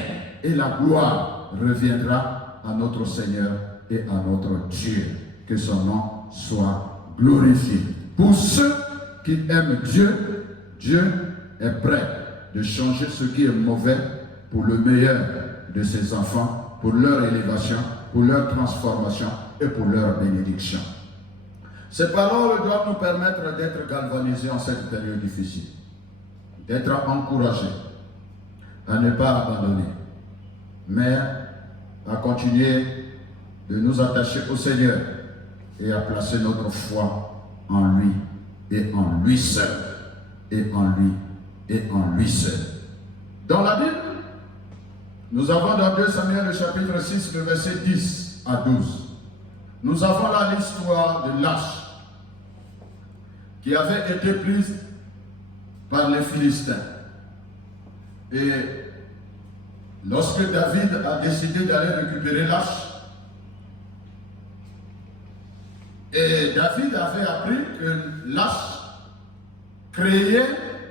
Et la gloire reviendra à notre Seigneur et à notre Dieu. Que son nom soit glorifié. Pour ceux qui aiment Dieu, Dieu est prêt de changer ce qui est mauvais pour le meilleur de ses enfants, pour leur élévation, pour leur transformation et pour leur bénédiction. Ces paroles doivent nous permettre d'être galvanisés en cette période difficile, d'être encouragés à ne pas abandonner, mais à continuer de nous attacher au Seigneur et à placer notre foi en lui et en lui seul, et en lui et en lui seul. Dans la Bible, nous avons dans 2 Samuel le chapitre 6, le verset 10 à 12, nous avons là l'histoire de Lâche qui avait été prise par les Philistins. Et lorsque David a décidé d'aller récupérer Lâche, et David avait appris que Lâche créait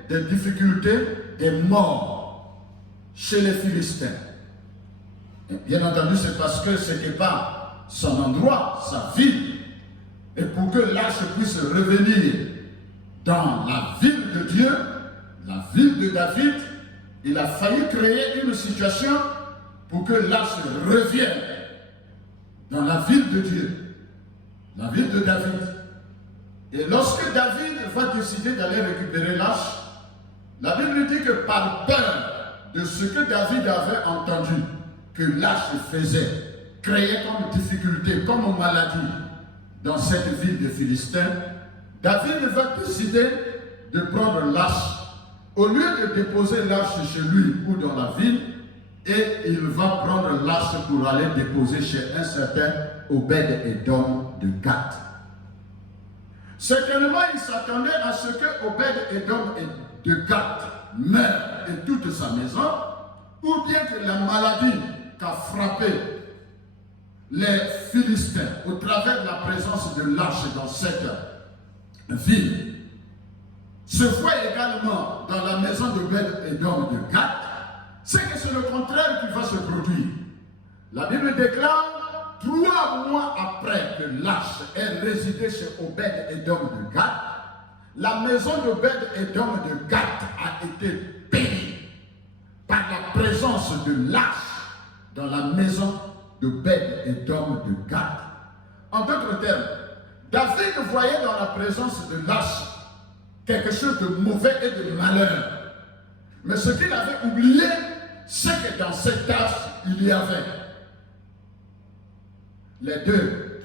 des difficultés, des morts chez les Philistins. Et bien entendu, c'est parce que ce n'était pas son endroit, sa ville. Et pour que Lâche puisse revenir dans la ville de Dieu, la ville de David, il a failli créer une situation pour que Lâche revienne dans la ville de Dieu, la ville de David. Et lorsque David va décider d'aller récupérer Lâche, la Bible dit que par peur de ce que David avait entendu, que Lâche faisait, créait comme difficulté, comme maladie dans cette ville des Philistins, David va décider de prendre Lâche au lieu de déposer l'arche chez lui ou dans la ville, et il va prendre l'arche pour aller déposer chez un certain Obed-Édom de Gath. Certainement, il s'attendait à ce que Obed-Édom de Gath meure et toute sa maison, ou bien que la maladie qu'a frappé les Philistins au travers de la présence de l'arche dans cette ville se voit également dans la maison d'Obed-Édom de Gath, c'est que c'est le contraire qui va se produire. La Bible déclare, 3 mois après que l'arche ait résidé chez Obed-Édom de Gath, la maison d'Obed-Édom de Gath a été bénie par la présence de l'arche dans la maison d'Obed-Édom de Gath. En d'autres termes, David voyait dans la présence de l'arche quelque chose de mauvais et de malheur. Mais ce qu'il avait oublié, c'est que dans cette arche, il y avait les 2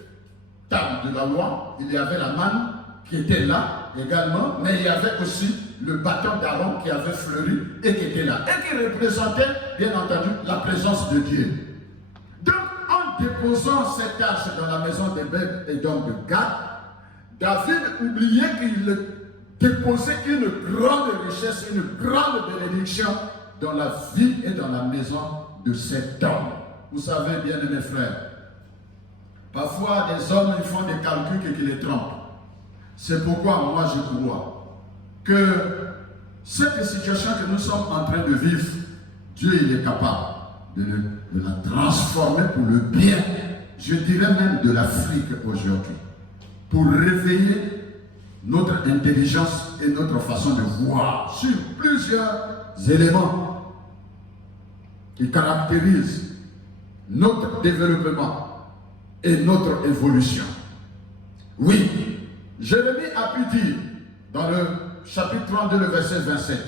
tables de la loi, il y avait la manne qui était là également, mais il y avait aussi le bâton d'Aaron qui avait fleuri et qui était là, et qui représentait, bien entendu, la présence de Dieu. Donc, en déposant cette arche dans la maison d'Obed-Édom de Gath, David oubliait qu'il déposait une grande richesse, une grande bénédiction dans la vie et dans la maison de cet homme. Vous savez, bien mes frères, parfois des hommes ils font des calculs et qui les trompent. C'est pourquoi moi je crois que cette situation que nous sommes en train de vivre, Dieu il est capable de la transformer pour le bien, je dirais même de l'Afrique aujourd'hui, pour réveiller notre intelligence et notre façon de voir sur plusieurs éléments qui caractérisent notre développement et notre évolution. Oui, Jérémie a pu dire dans le chapitre 32, le verset 27,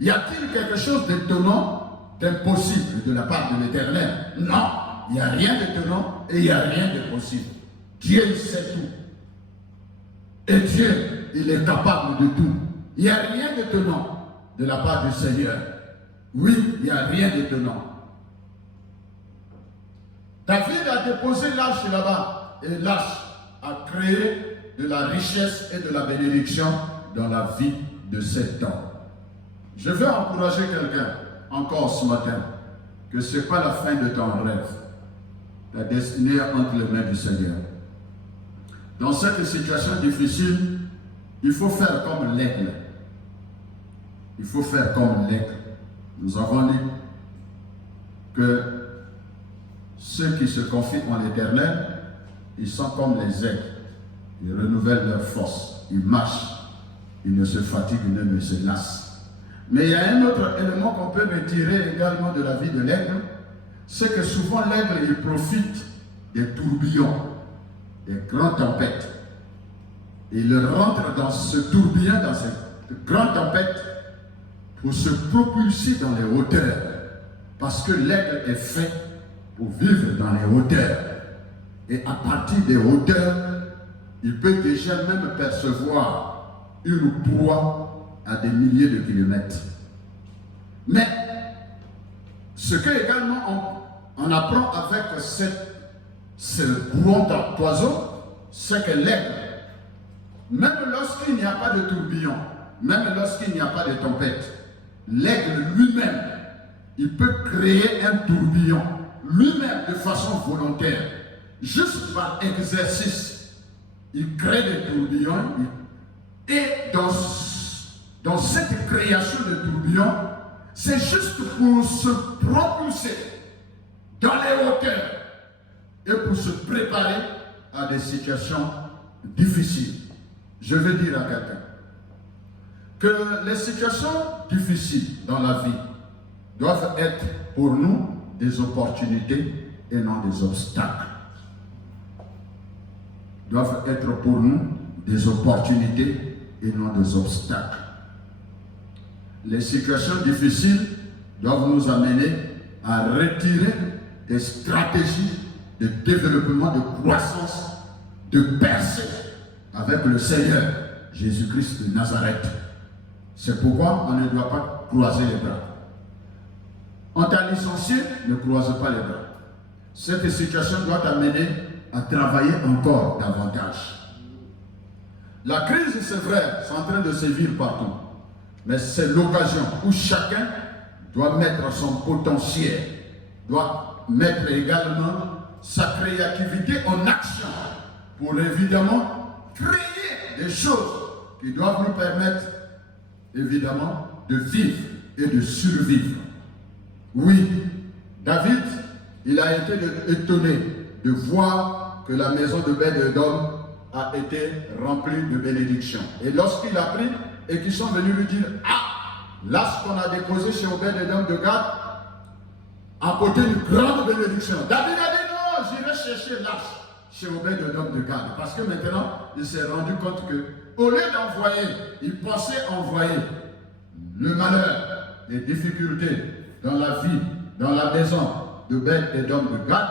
y a-t-il quelque chose d'étonnant, d'impossible de la part de l'Éternel? Non, il n'y a rien d'étonnant et il n'y a rien d'impossible. Dieu il sait tout. Et Dieu, il est capable de tout. Il n'y a rien d'étonnant de la part du Seigneur. Oui, il n'y a rien d'étonnant. David a déposé l'arche là-bas et l'arche a créé de la richesse et de la bénédiction dans la vie de cet homme. Je veux encourager quelqu'un encore ce matin que ce n'est pas la fin de ton rêve. Ta destinée est entre les mains du Seigneur. Dans cette situation difficile, il faut faire comme l'aigle. Il faut faire comme l'aigle. Nous avons dit que ceux qui se confient en l'Éternel, ils sont comme les aigles. Ils renouvellent leur force. Ils marchent. Ils ne se fatiguent, ils ne se lassent. Mais il y a un autre élément qu'on peut retirer également de la vie de l'aigle, c'est que souvent l'aigle, il profite des tourbillons, des grandes tempêtes. Il rentre dans ce tourbillon, dans cette grande tempête, pour se propulser dans les hauteurs. Parce que l'aigle est fait pour vivre dans les hauteurs. Et à partir des hauteurs, il peut déjà même percevoir une proie à des milliers de kilomètres. Mais ce que également on apprend avec ce gros oiseau, c'est que l'aigle, même lorsqu'il n'y a pas de tourbillon, même lorsqu'il n'y a pas de tempête, l'aigle lui-même, il peut créer un tourbillon, lui-même de façon volontaire, juste par exercice. Il crée des tourbillons, et dans cette création de tourbillons, c'est juste pour se propulser dans les hauteurs et pour se préparer à des situations difficiles. Je veux dire à quelqu'un que les situations difficiles dans la vie doivent être pour nous des opportunités et non des obstacles. Doivent être pour nous des opportunités et non des obstacles. Les situations difficiles doivent nous amener à retirer des stratégies de développement, de croissance, de percée avec le Seigneur Jésus-Christ de Nazareth. C'est pourquoi on ne doit pas croiser les bras. On t'a licencié, ne croise pas les bras. Cette situation doit t'amener à travailler encore davantage. La crise, c'est vrai, c'est en train de sévir partout. Mais c'est l'occasion où chacun doit mettre son potentiel, doit mettre également sa créativité en action pour évidemment créer des choses qui doivent nous permettre évidemment de vivre et de survivre. Oui, David, il a été étonné de voir que la maison de Obed-Édom a été remplie de bénédictions. Et lorsqu'il a pris et qu'ils sont venus lui dire, ah, là ce qu'on a déposé chez Obed-Édom de Gad a apporté une grande bénédiction. David a dit non, j'irai chercher l'arche chez Obed-Édom de Gad. Parce que maintenant, il s'est rendu compte que au lieu d'envoyer, il pensait envoyer le malheur, les difficultés dans la vie, dans la maison d'Obed-Édom de Gad.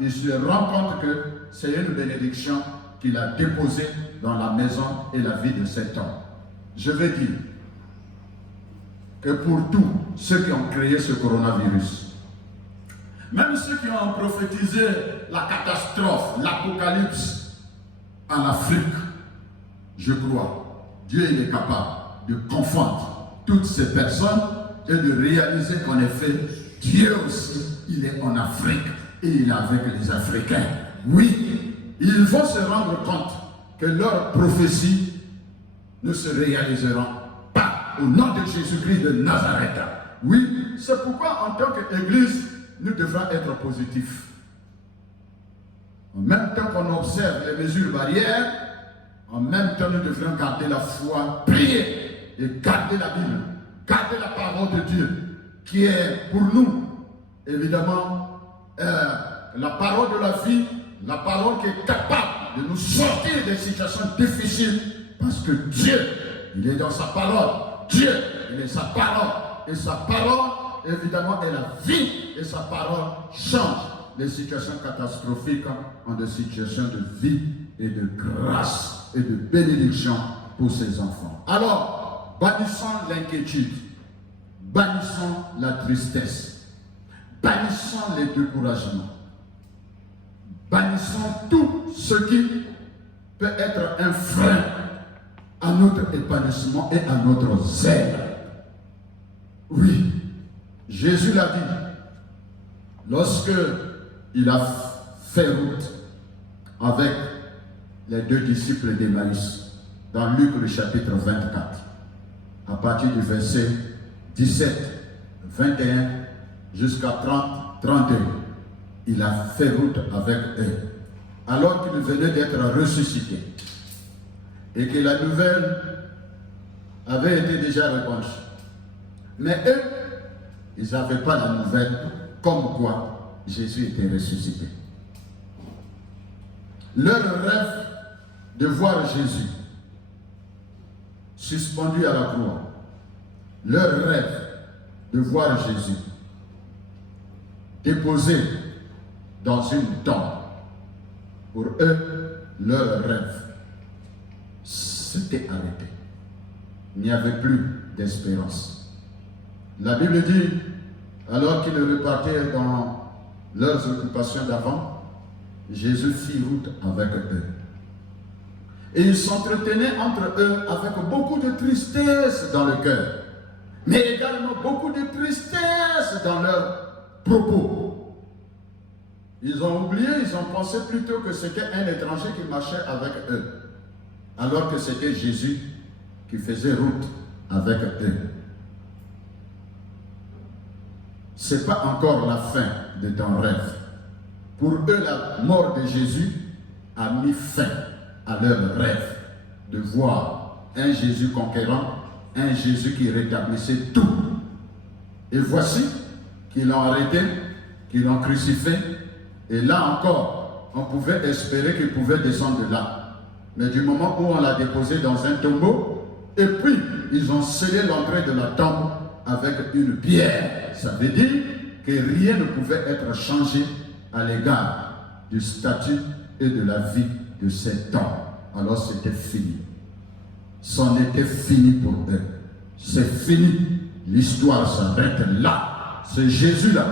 Il se rend compte que c'est une bénédiction qu'il a déposée dans la maison et la vie de cet homme. Je veux dire que pour tous ceux qui ont créé ce coronavirus, même ceux qui ont prophétisé la catastrophe, l'apocalypse en Afrique, je crois, Dieu il est capable de confondre toutes ces personnes et de réaliser qu'en effet, Dieu aussi, il est en Afrique et il est avec les Africains. Oui, ils vont se rendre compte que leurs prophéties ne se réaliseront pas au nom de Jésus-Christ de Nazareth. Oui, c'est pourquoi en tant qu'Église, nous devrons être positifs. En même temps qu'on observe les mesures barrières, en même temps nous devrons garder la foi, prier et garder la Bible, garder la parole de Dieu, qui est pour nous, évidemment, la parole de la vie, la parole qui est capable de nous sortir des situations difficiles, parce que Dieu, il est dans sa parole. Dieu, il est sa parole. Et sa parole, évidemment, est la vie. Et sa parole change les situations catastrophiques en des situations de vie et de grâce et de bénédiction pour ses enfants. Alors, bannissons l'inquiétude, bannissons la tristesse, bannissons les découragements, bannissons tout ce qui peut être un frein à notre épanouissement et à notre zèle. Oui, Jésus l'a dit, lorsque il a fait route avec les deux disciples d'Emmaüs, dans Luc le chapitre 24, à partir du verset 17, 21 jusqu'à 30, 31, il a fait route avec eux, alors qu'il venait d'être ressuscité, et que la nouvelle avait été déjà répandue. Mais eux, ils n'avaient pas la nouvelle comme quoi Jésus était ressuscité. Leur rêve de voir Jésus suspendu à la croix, leur rêve de voir Jésus déposé dans une tombe, pour eux, leur rêve s'était arrêté. Il n'y avait plus d'espérance. La Bible dit, alors qu'ils repartaient dans leurs occupations d'avant, Jésus fit route avec eux. Et ils s'entretenaient entre eux avec beaucoup de tristesse dans le cœur, mais également beaucoup de tristesse dans leurs propos. Ils ont oublié, ils ont pensé plutôt que c'était un étranger qui marchait avec eux, alors que c'était Jésus qui faisait route avec eux. Ce n'est pas encore la fin de ton rêve. Pour eux, la mort de Jésus a mis fin à leur rêve de voir un Jésus conquérant, un Jésus qui rétablissait tout. Et voici qu'ils l'ont arrêté, qu'ils l'ont crucifié, et là encore, on pouvait espérer qu'il pouvait descendre de là. Mais du moment où on l'a déposé dans un tombeau, et puis ils ont scellé l'entrée de la tombe avec une pierre, ça veut dire que rien ne pouvait être changé à l'égard du statut et de la vie de cet homme. Alors c'était fini. C'en était fini pour eux. c'est fini. L'histoire s'arrête là. C'est Jésus-là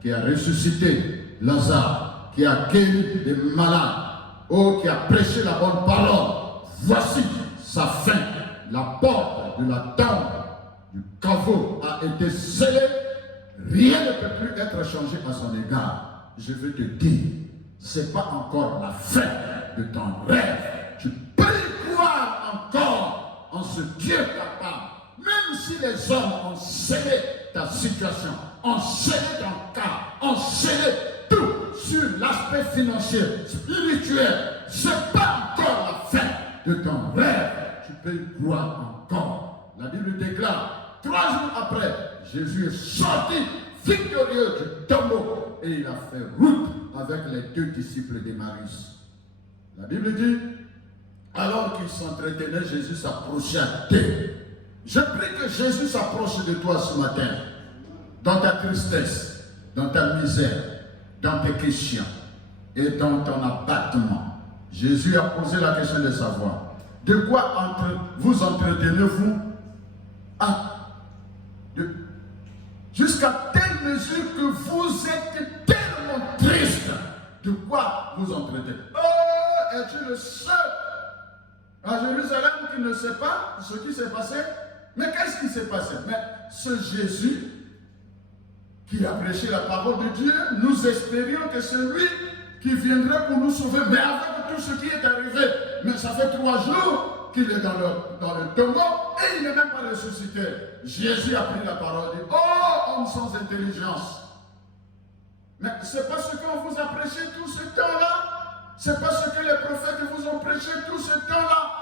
qui a ressuscité Lazare, qui a guéri les malades, oh, qui a prêché la bonne parole. Voici sa fin. La porte de la tombe du caveau a été scellée. Rien ne peut plus être changé à son égard. Je veux te dire, ce n'est pas encore la fin de ton rêve. Tu peux y croire encore en ce Dieu capable. Même si les hommes ont scellé ta situation, ont scellé ton cas, ont scellé tout sur l'aspect financier, spirituel, ce n'est pas encore la fin de ton rêve. Tu peux y croire encore. La Bible déclare, 3 jours après, Jésus est sorti victorieux du tombeau et il a fait route avec les 2 disciples d'Emmaüs. La Bible dit, alors qu'ils s'entretenaient, Jésus s'approchait d'eux. Je prie que Jésus s'approche de toi ce matin, dans ta tristesse, dans ta misère, dans tes questions et dans ton abattement. Jésus a posé la question de savoir, de quoi vous entretenez-vous jusqu'à telle mesure que vous êtes tellement triste. De quoi vous entretenez? Oh, es-tu le seul à Jérusalem qui ne sait pas ce qui s'est passé? Mais qu'est-ce qui s'est passé? Mais ce Jésus qui a prêché la parole de Dieu, nous espérions que c'est lui qui viendrait pour nous sauver. Mais avec tout ce qui est arrivé, mais ça fait 3 jours qu'il est dans le tombeau et il n'est même pas ressuscité. Jésus a pris la parole et dit, oh, homme sans intelligence. Mais c'est pas ce qu'on vous a prêché tout ce temps-là. C'est pas ce que les prophètes vous ont prêché tout ce temps-là.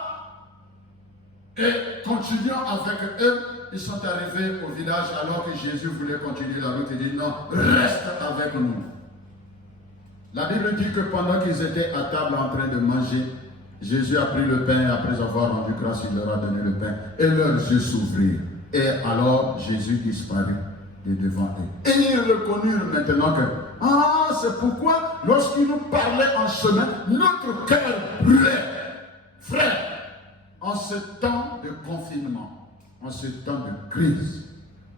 Et continuant avec eux, ils sont arrivés au village alors que Jésus voulait continuer la route. Il dit non, reste avec nous. La Bible dit que pendant qu'ils étaient à table en train de manger, Jésus a pris le pain et après avoir rendu grâce, il leur a donné le pain et leurs yeux s'ouvrirent. Et alors Jésus disparut de devant eux. Et ils reconnurent maintenant que, ah, c'est pourquoi lorsqu'il nous parlait en chemin, notre cœur brûlait. Frère, en ce temps de confinement, en ce temps de crise,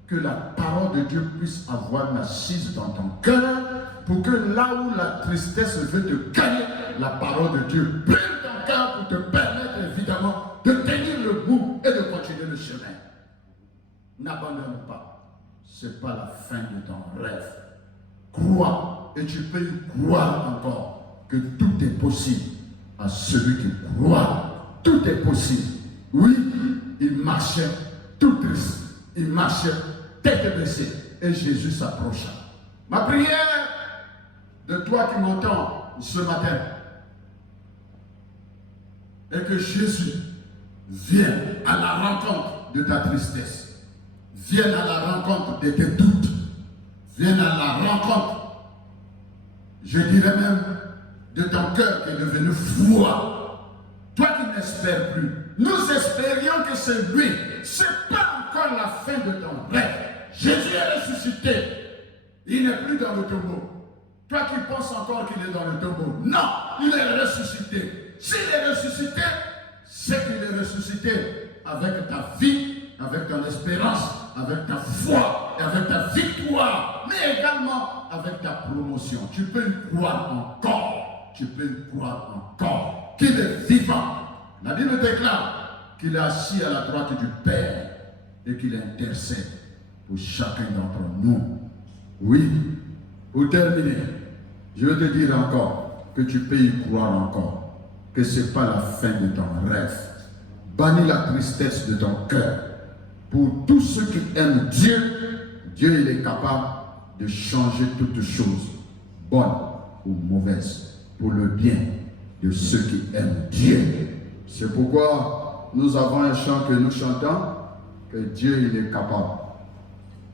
que la parole de Dieu puisse avoir une assise dans ton cœur, pour que là où la tristesse veut te gagner, la parole de Dieu brûle ton cœur pour te permettre évidemment de tenir le bout et de continuer le chemin. N'abandonne pas. Ce n'est pas la fin de ton rêve. Crois, et tu peux y croire encore, que tout est possible à celui qui croit. Tout est possible. Oui, il marchait tout triste. Il marchait tête baissée. Et Jésus s'approcha. Ma prière de toi qui m'entends ce matin est que Jésus vienne à la rencontre de ta tristesse. Vienne à la rencontre de tes doutes. Vienne à la rencontre, je dirais même, de ton cœur qui est devenu froid. Toi qui n'espères plus, nous espérions que c'est lui. Ce n'est pas encore la fin de ton rêve. Jésus est ressuscité. Il n'est plus dans le tombeau. Toi qui penses encore qu'il est dans le tombeau. Non, il est ressuscité. S'il est ressuscité, c'est qu'il est ressuscité avec ta vie, avec ton espérance, avec ta foi, et avec ta victoire, mais également avec ta promotion. Tu peux y croire encore. Tu peux y croire encore. Qu'il est vivant. La Bible déclare qu'il est assis à la droite du Père et qu'il intercède pour chacun d'entre nous. Oui, pour terminer, je veux te dire encore que tu peux y croire encore, que ce n'est pas la fin de ton rêve. Bannis la tristesse de ton cœur. Pour tous ceux qui aiment Dieu, Dieu il est capable de changer toutes choses, bonnes ou mauvaises, pour le bien de ceux qui aiment Dieu. C'est pourquoi nous avons un chant que nous chantons, que Dieu il est capable.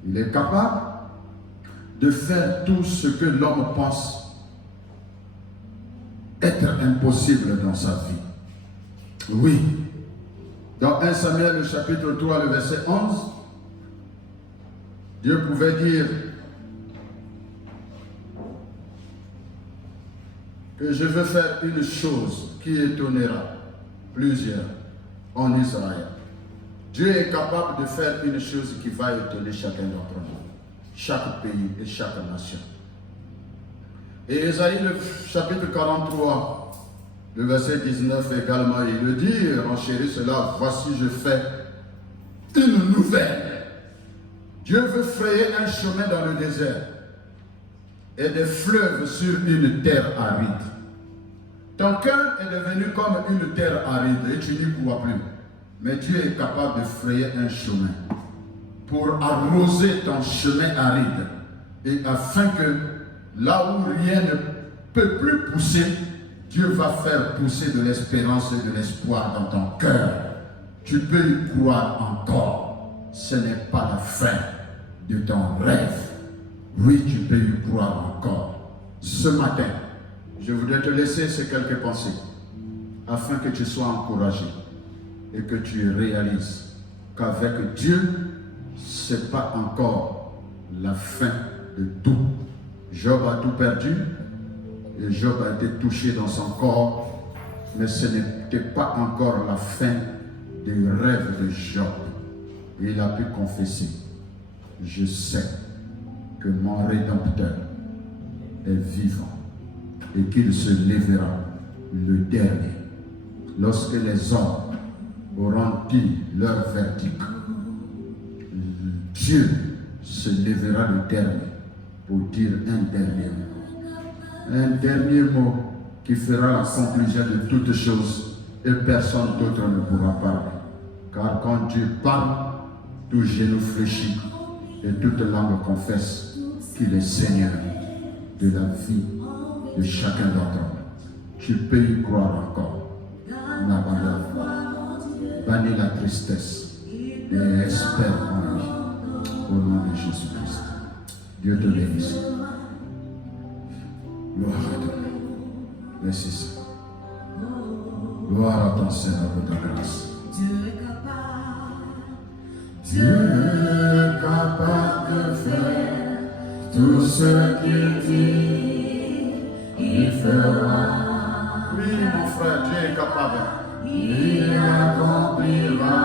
Il est capable de faire tout ce que l'homme pense être impossible dans sa vie. Oui. Dans 1 Samuel, le chapitre 3, le verset 11, Dieu pouvait dire que je veux faire une chose qui étonnera plusieurs en Israël. Dieu est capable de faire une chose qui va étonner chacun d'entre nous, chaque pays et chaque nation. Et Ésaïe, le chapitre 43, le verset 19 également, il le dit, renchérit cela, voici je fais une nouvelle. Dieu veut frayer un chemin dans le désert et des fleuves sur une terre aride. Ton cœur est devenu comme une terre aride et tu n'y crois plus. Mais Dieu est capable de frayer un chemin pour arroser ton chemin aride et afin que là où rien ne peut plus pousser, Dieu va faire pousser de l'espérance et de l'espoir dans ton cœur. Tu peux y croire encore. Ce n'est pas la fin de ton rêve. Oui, tu peux y croire encore. Ce matin, je voudrais te laisser ces quelques pensées afin que tu sois encouragé et que tu réalises qu'avec Dieu, ce n'est pas encore la fin de tout. Job a tout perdu et Job a été touché dans son corps, mais ce n'était pas encore la fin des rêves de Job. Et il a pu confesser, je sais que mon Rédempteur est vivant et qu'il se lèvera le dernier. Lorsque les hommes auront dit leur verdict, Dieu se lèvera le dernier pour dire un dernier mot. Un dernier mot qui fera la conclusion de toutes choses et personne d'autre ne pourra parler. Car quand Dieu parle, tout genou fléchit et toute langue confesse qu'il est Seigneur de la vie de chacun d'entre nous. Tu peux y croire encore. N'abandonne pas. Bannis la tristesse et espère en lui. Au nom de Jésus-Christ. Dieu te bénisse. Gloire à toi. Merci Seigneur. Gloire à ton Seigneur de ta grâce. Dieu est capable de faire tout ce qu'il dit, il fera. Oui, mon frère, Dieu est capable. Il accomplira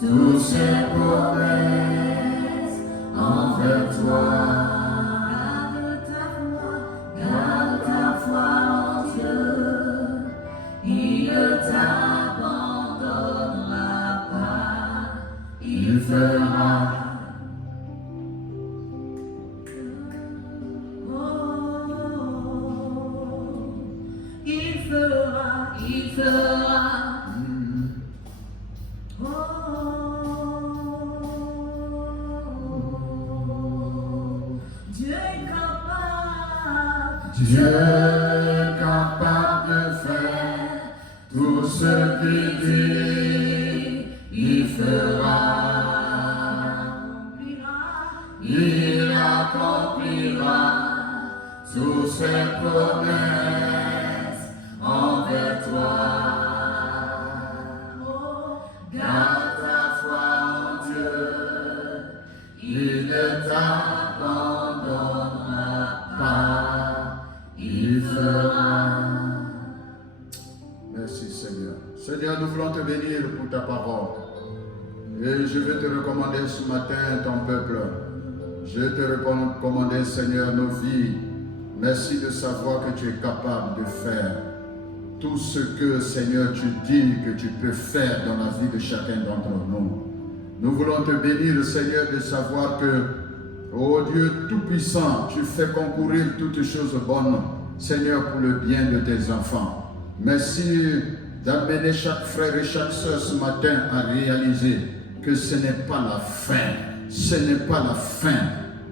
tous ses promesses envers toi. Garde ta foi en Dieu, il ne t'abandonnera pas. Il fera. Il fera. Il fera. Dieu est capable. Dieu est capable de faire tout ce qu'il dit. Il fera. Il accomplira toutes ses promesses envers toi. Garde ta foi en Dieu, il ne t'abandonnera pas, il fera. Merci Seigneur. Seigneur, nous voulons te bénir pour ta parole. Et je vais te recommander ce matin ton peuple. Je te recommander, Seigneur, nos vies. Merci de savoir que tu es capable de faire tout ce que, Seigneur, tu dis que tu peux faire dans la vie de chacun d'entre nous. Nous voulons te bénir, Seigneur, de savoir que, ô Dieu Tout-Puissant, tu fais concourir toutes choses bonnes, Seigneur, pour le bien de tes enfants. Merci d'amener chaque frère et chaque soeur ce matin à réaliser que ce n'est pas la fin. Ce n'est pas la fin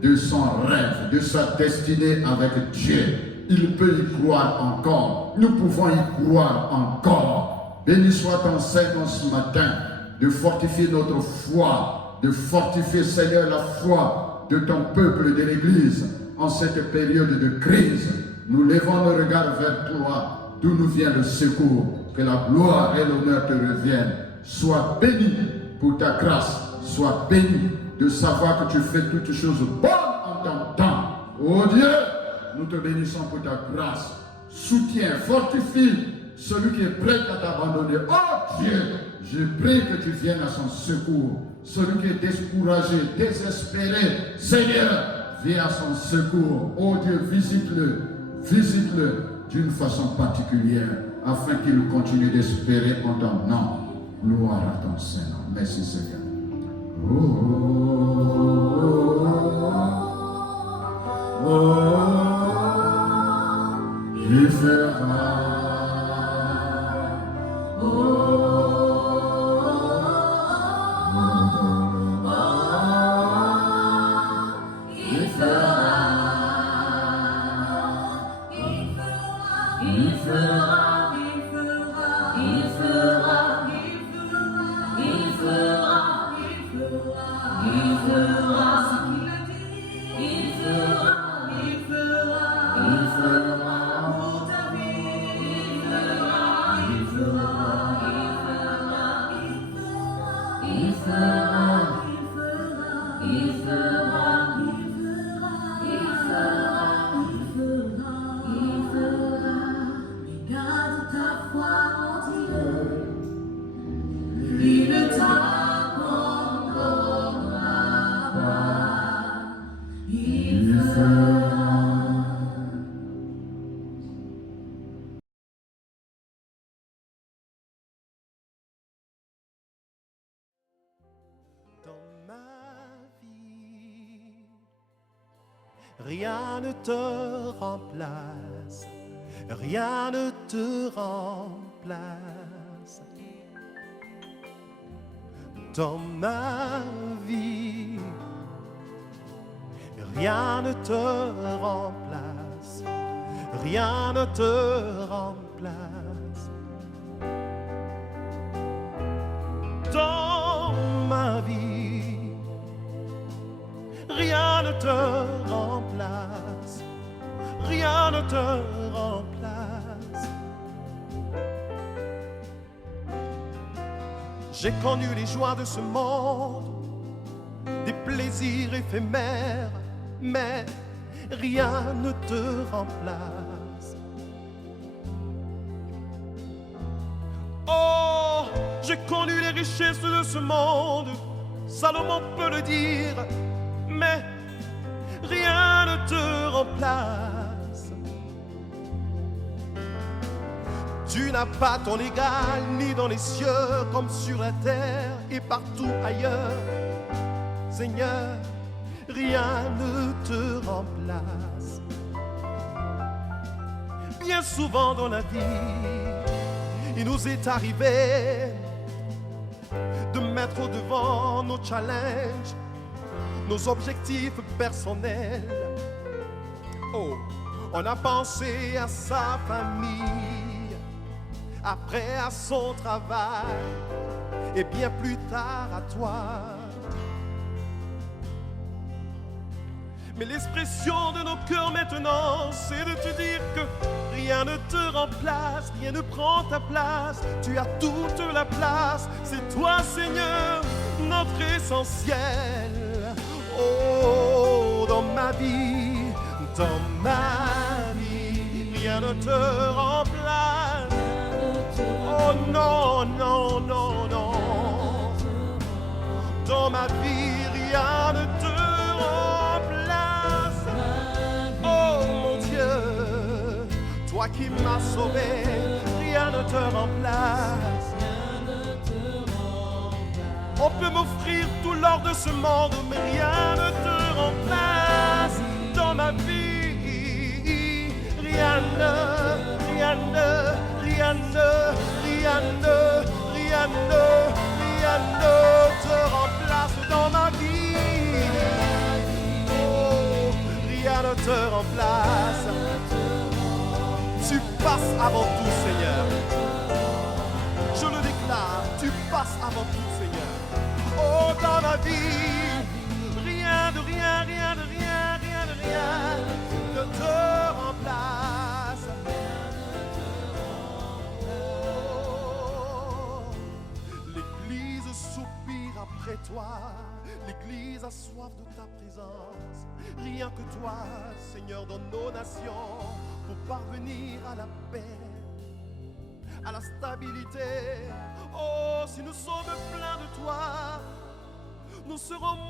de son rêve, de sa destinée avec Dieu. Il peut y croire encore. Nous pouvons y croire encore. Béni soit ton Seigneur ce matin de fortifier notre foi, de fortifier, Seigneur, la foi de ton peuple de l'Église en cette période de crise. Nous levons le regard vers toi, d'où nous vient le secours. Que la gloire et l'honneur te reviennent. Sois béni pour ta grâce. Sois béni de savoir que tu fais toutes choses bonnes en ton temps. Oh Dieu, nous te bénissons pour ta grâce. Soutiens, fortifie celui qui est prêt à t'abandonner. Oh Dieu, je prie que tu viennes à son secours. Celui qui est découragé, désespéré, Seigneur, viens à son secours. Oh Dieu, visite-le d'une façon particulière, afin qu'il continue d'espérer en ton nom. Gloire à ton Seigneur. Merci Seigneur. Il fera. Rien ne te remplace, rien ne te remplace. Dans ma vie, rien ne te remplace, rien ne te remplace. Dans ma vie, rien ne te remplace, rien ne te remplace. J'ai connu les joies de ce monde, des plaisirs éphémères, mais rien ne te remplace. Oh, j'ai connu les richesses de ce monde, Salomon peut le dire, mais rien ne te remplace. Tu n'as pas ton égal ni dans les cieux comme sur la terre et partout ailleurs. Seigneur, rien ne te remplace. Bien souvent dans la vie, il nous est arrivé de mettre au devant nos challenges, nos objectifs personnels. Oh, on a pensé à sa famille, après à son travail, et bien plus tard à toi. Mais l'expression de nos cœurs maintenant, c'est de te dire que rien ne te remplace, rien ne prend ta place. Tu as toute la place, c'est toi Seigneur, notre essentiel. Oh, dans ma vie, rien ne te remplace. Oh non, non, non, non. Dans ma vie, rien ne te remplace. Oh mon Dieu, toi qui m'as sauvé, rien ne te remplace. On peut m'offrir tout l'or de ce monde, mais rien ne te remplace. Dans ma vie, rien ne te remplace dans ma vie. Oh, rien ne te remplace. Tu passes avant tout, Seigneur. Je le déclare, tu passes avant tout, Seigneur. Oh, dans ma vie, rien ne te remplace. Oh, l'Église soupire après toi, l'Église a soif de ta présence. Rien que toi, Seigneur, dans nos nations, pour parvenir à la paix, à la stabilité. Oh, si nous sommes pleins de toi, nous serons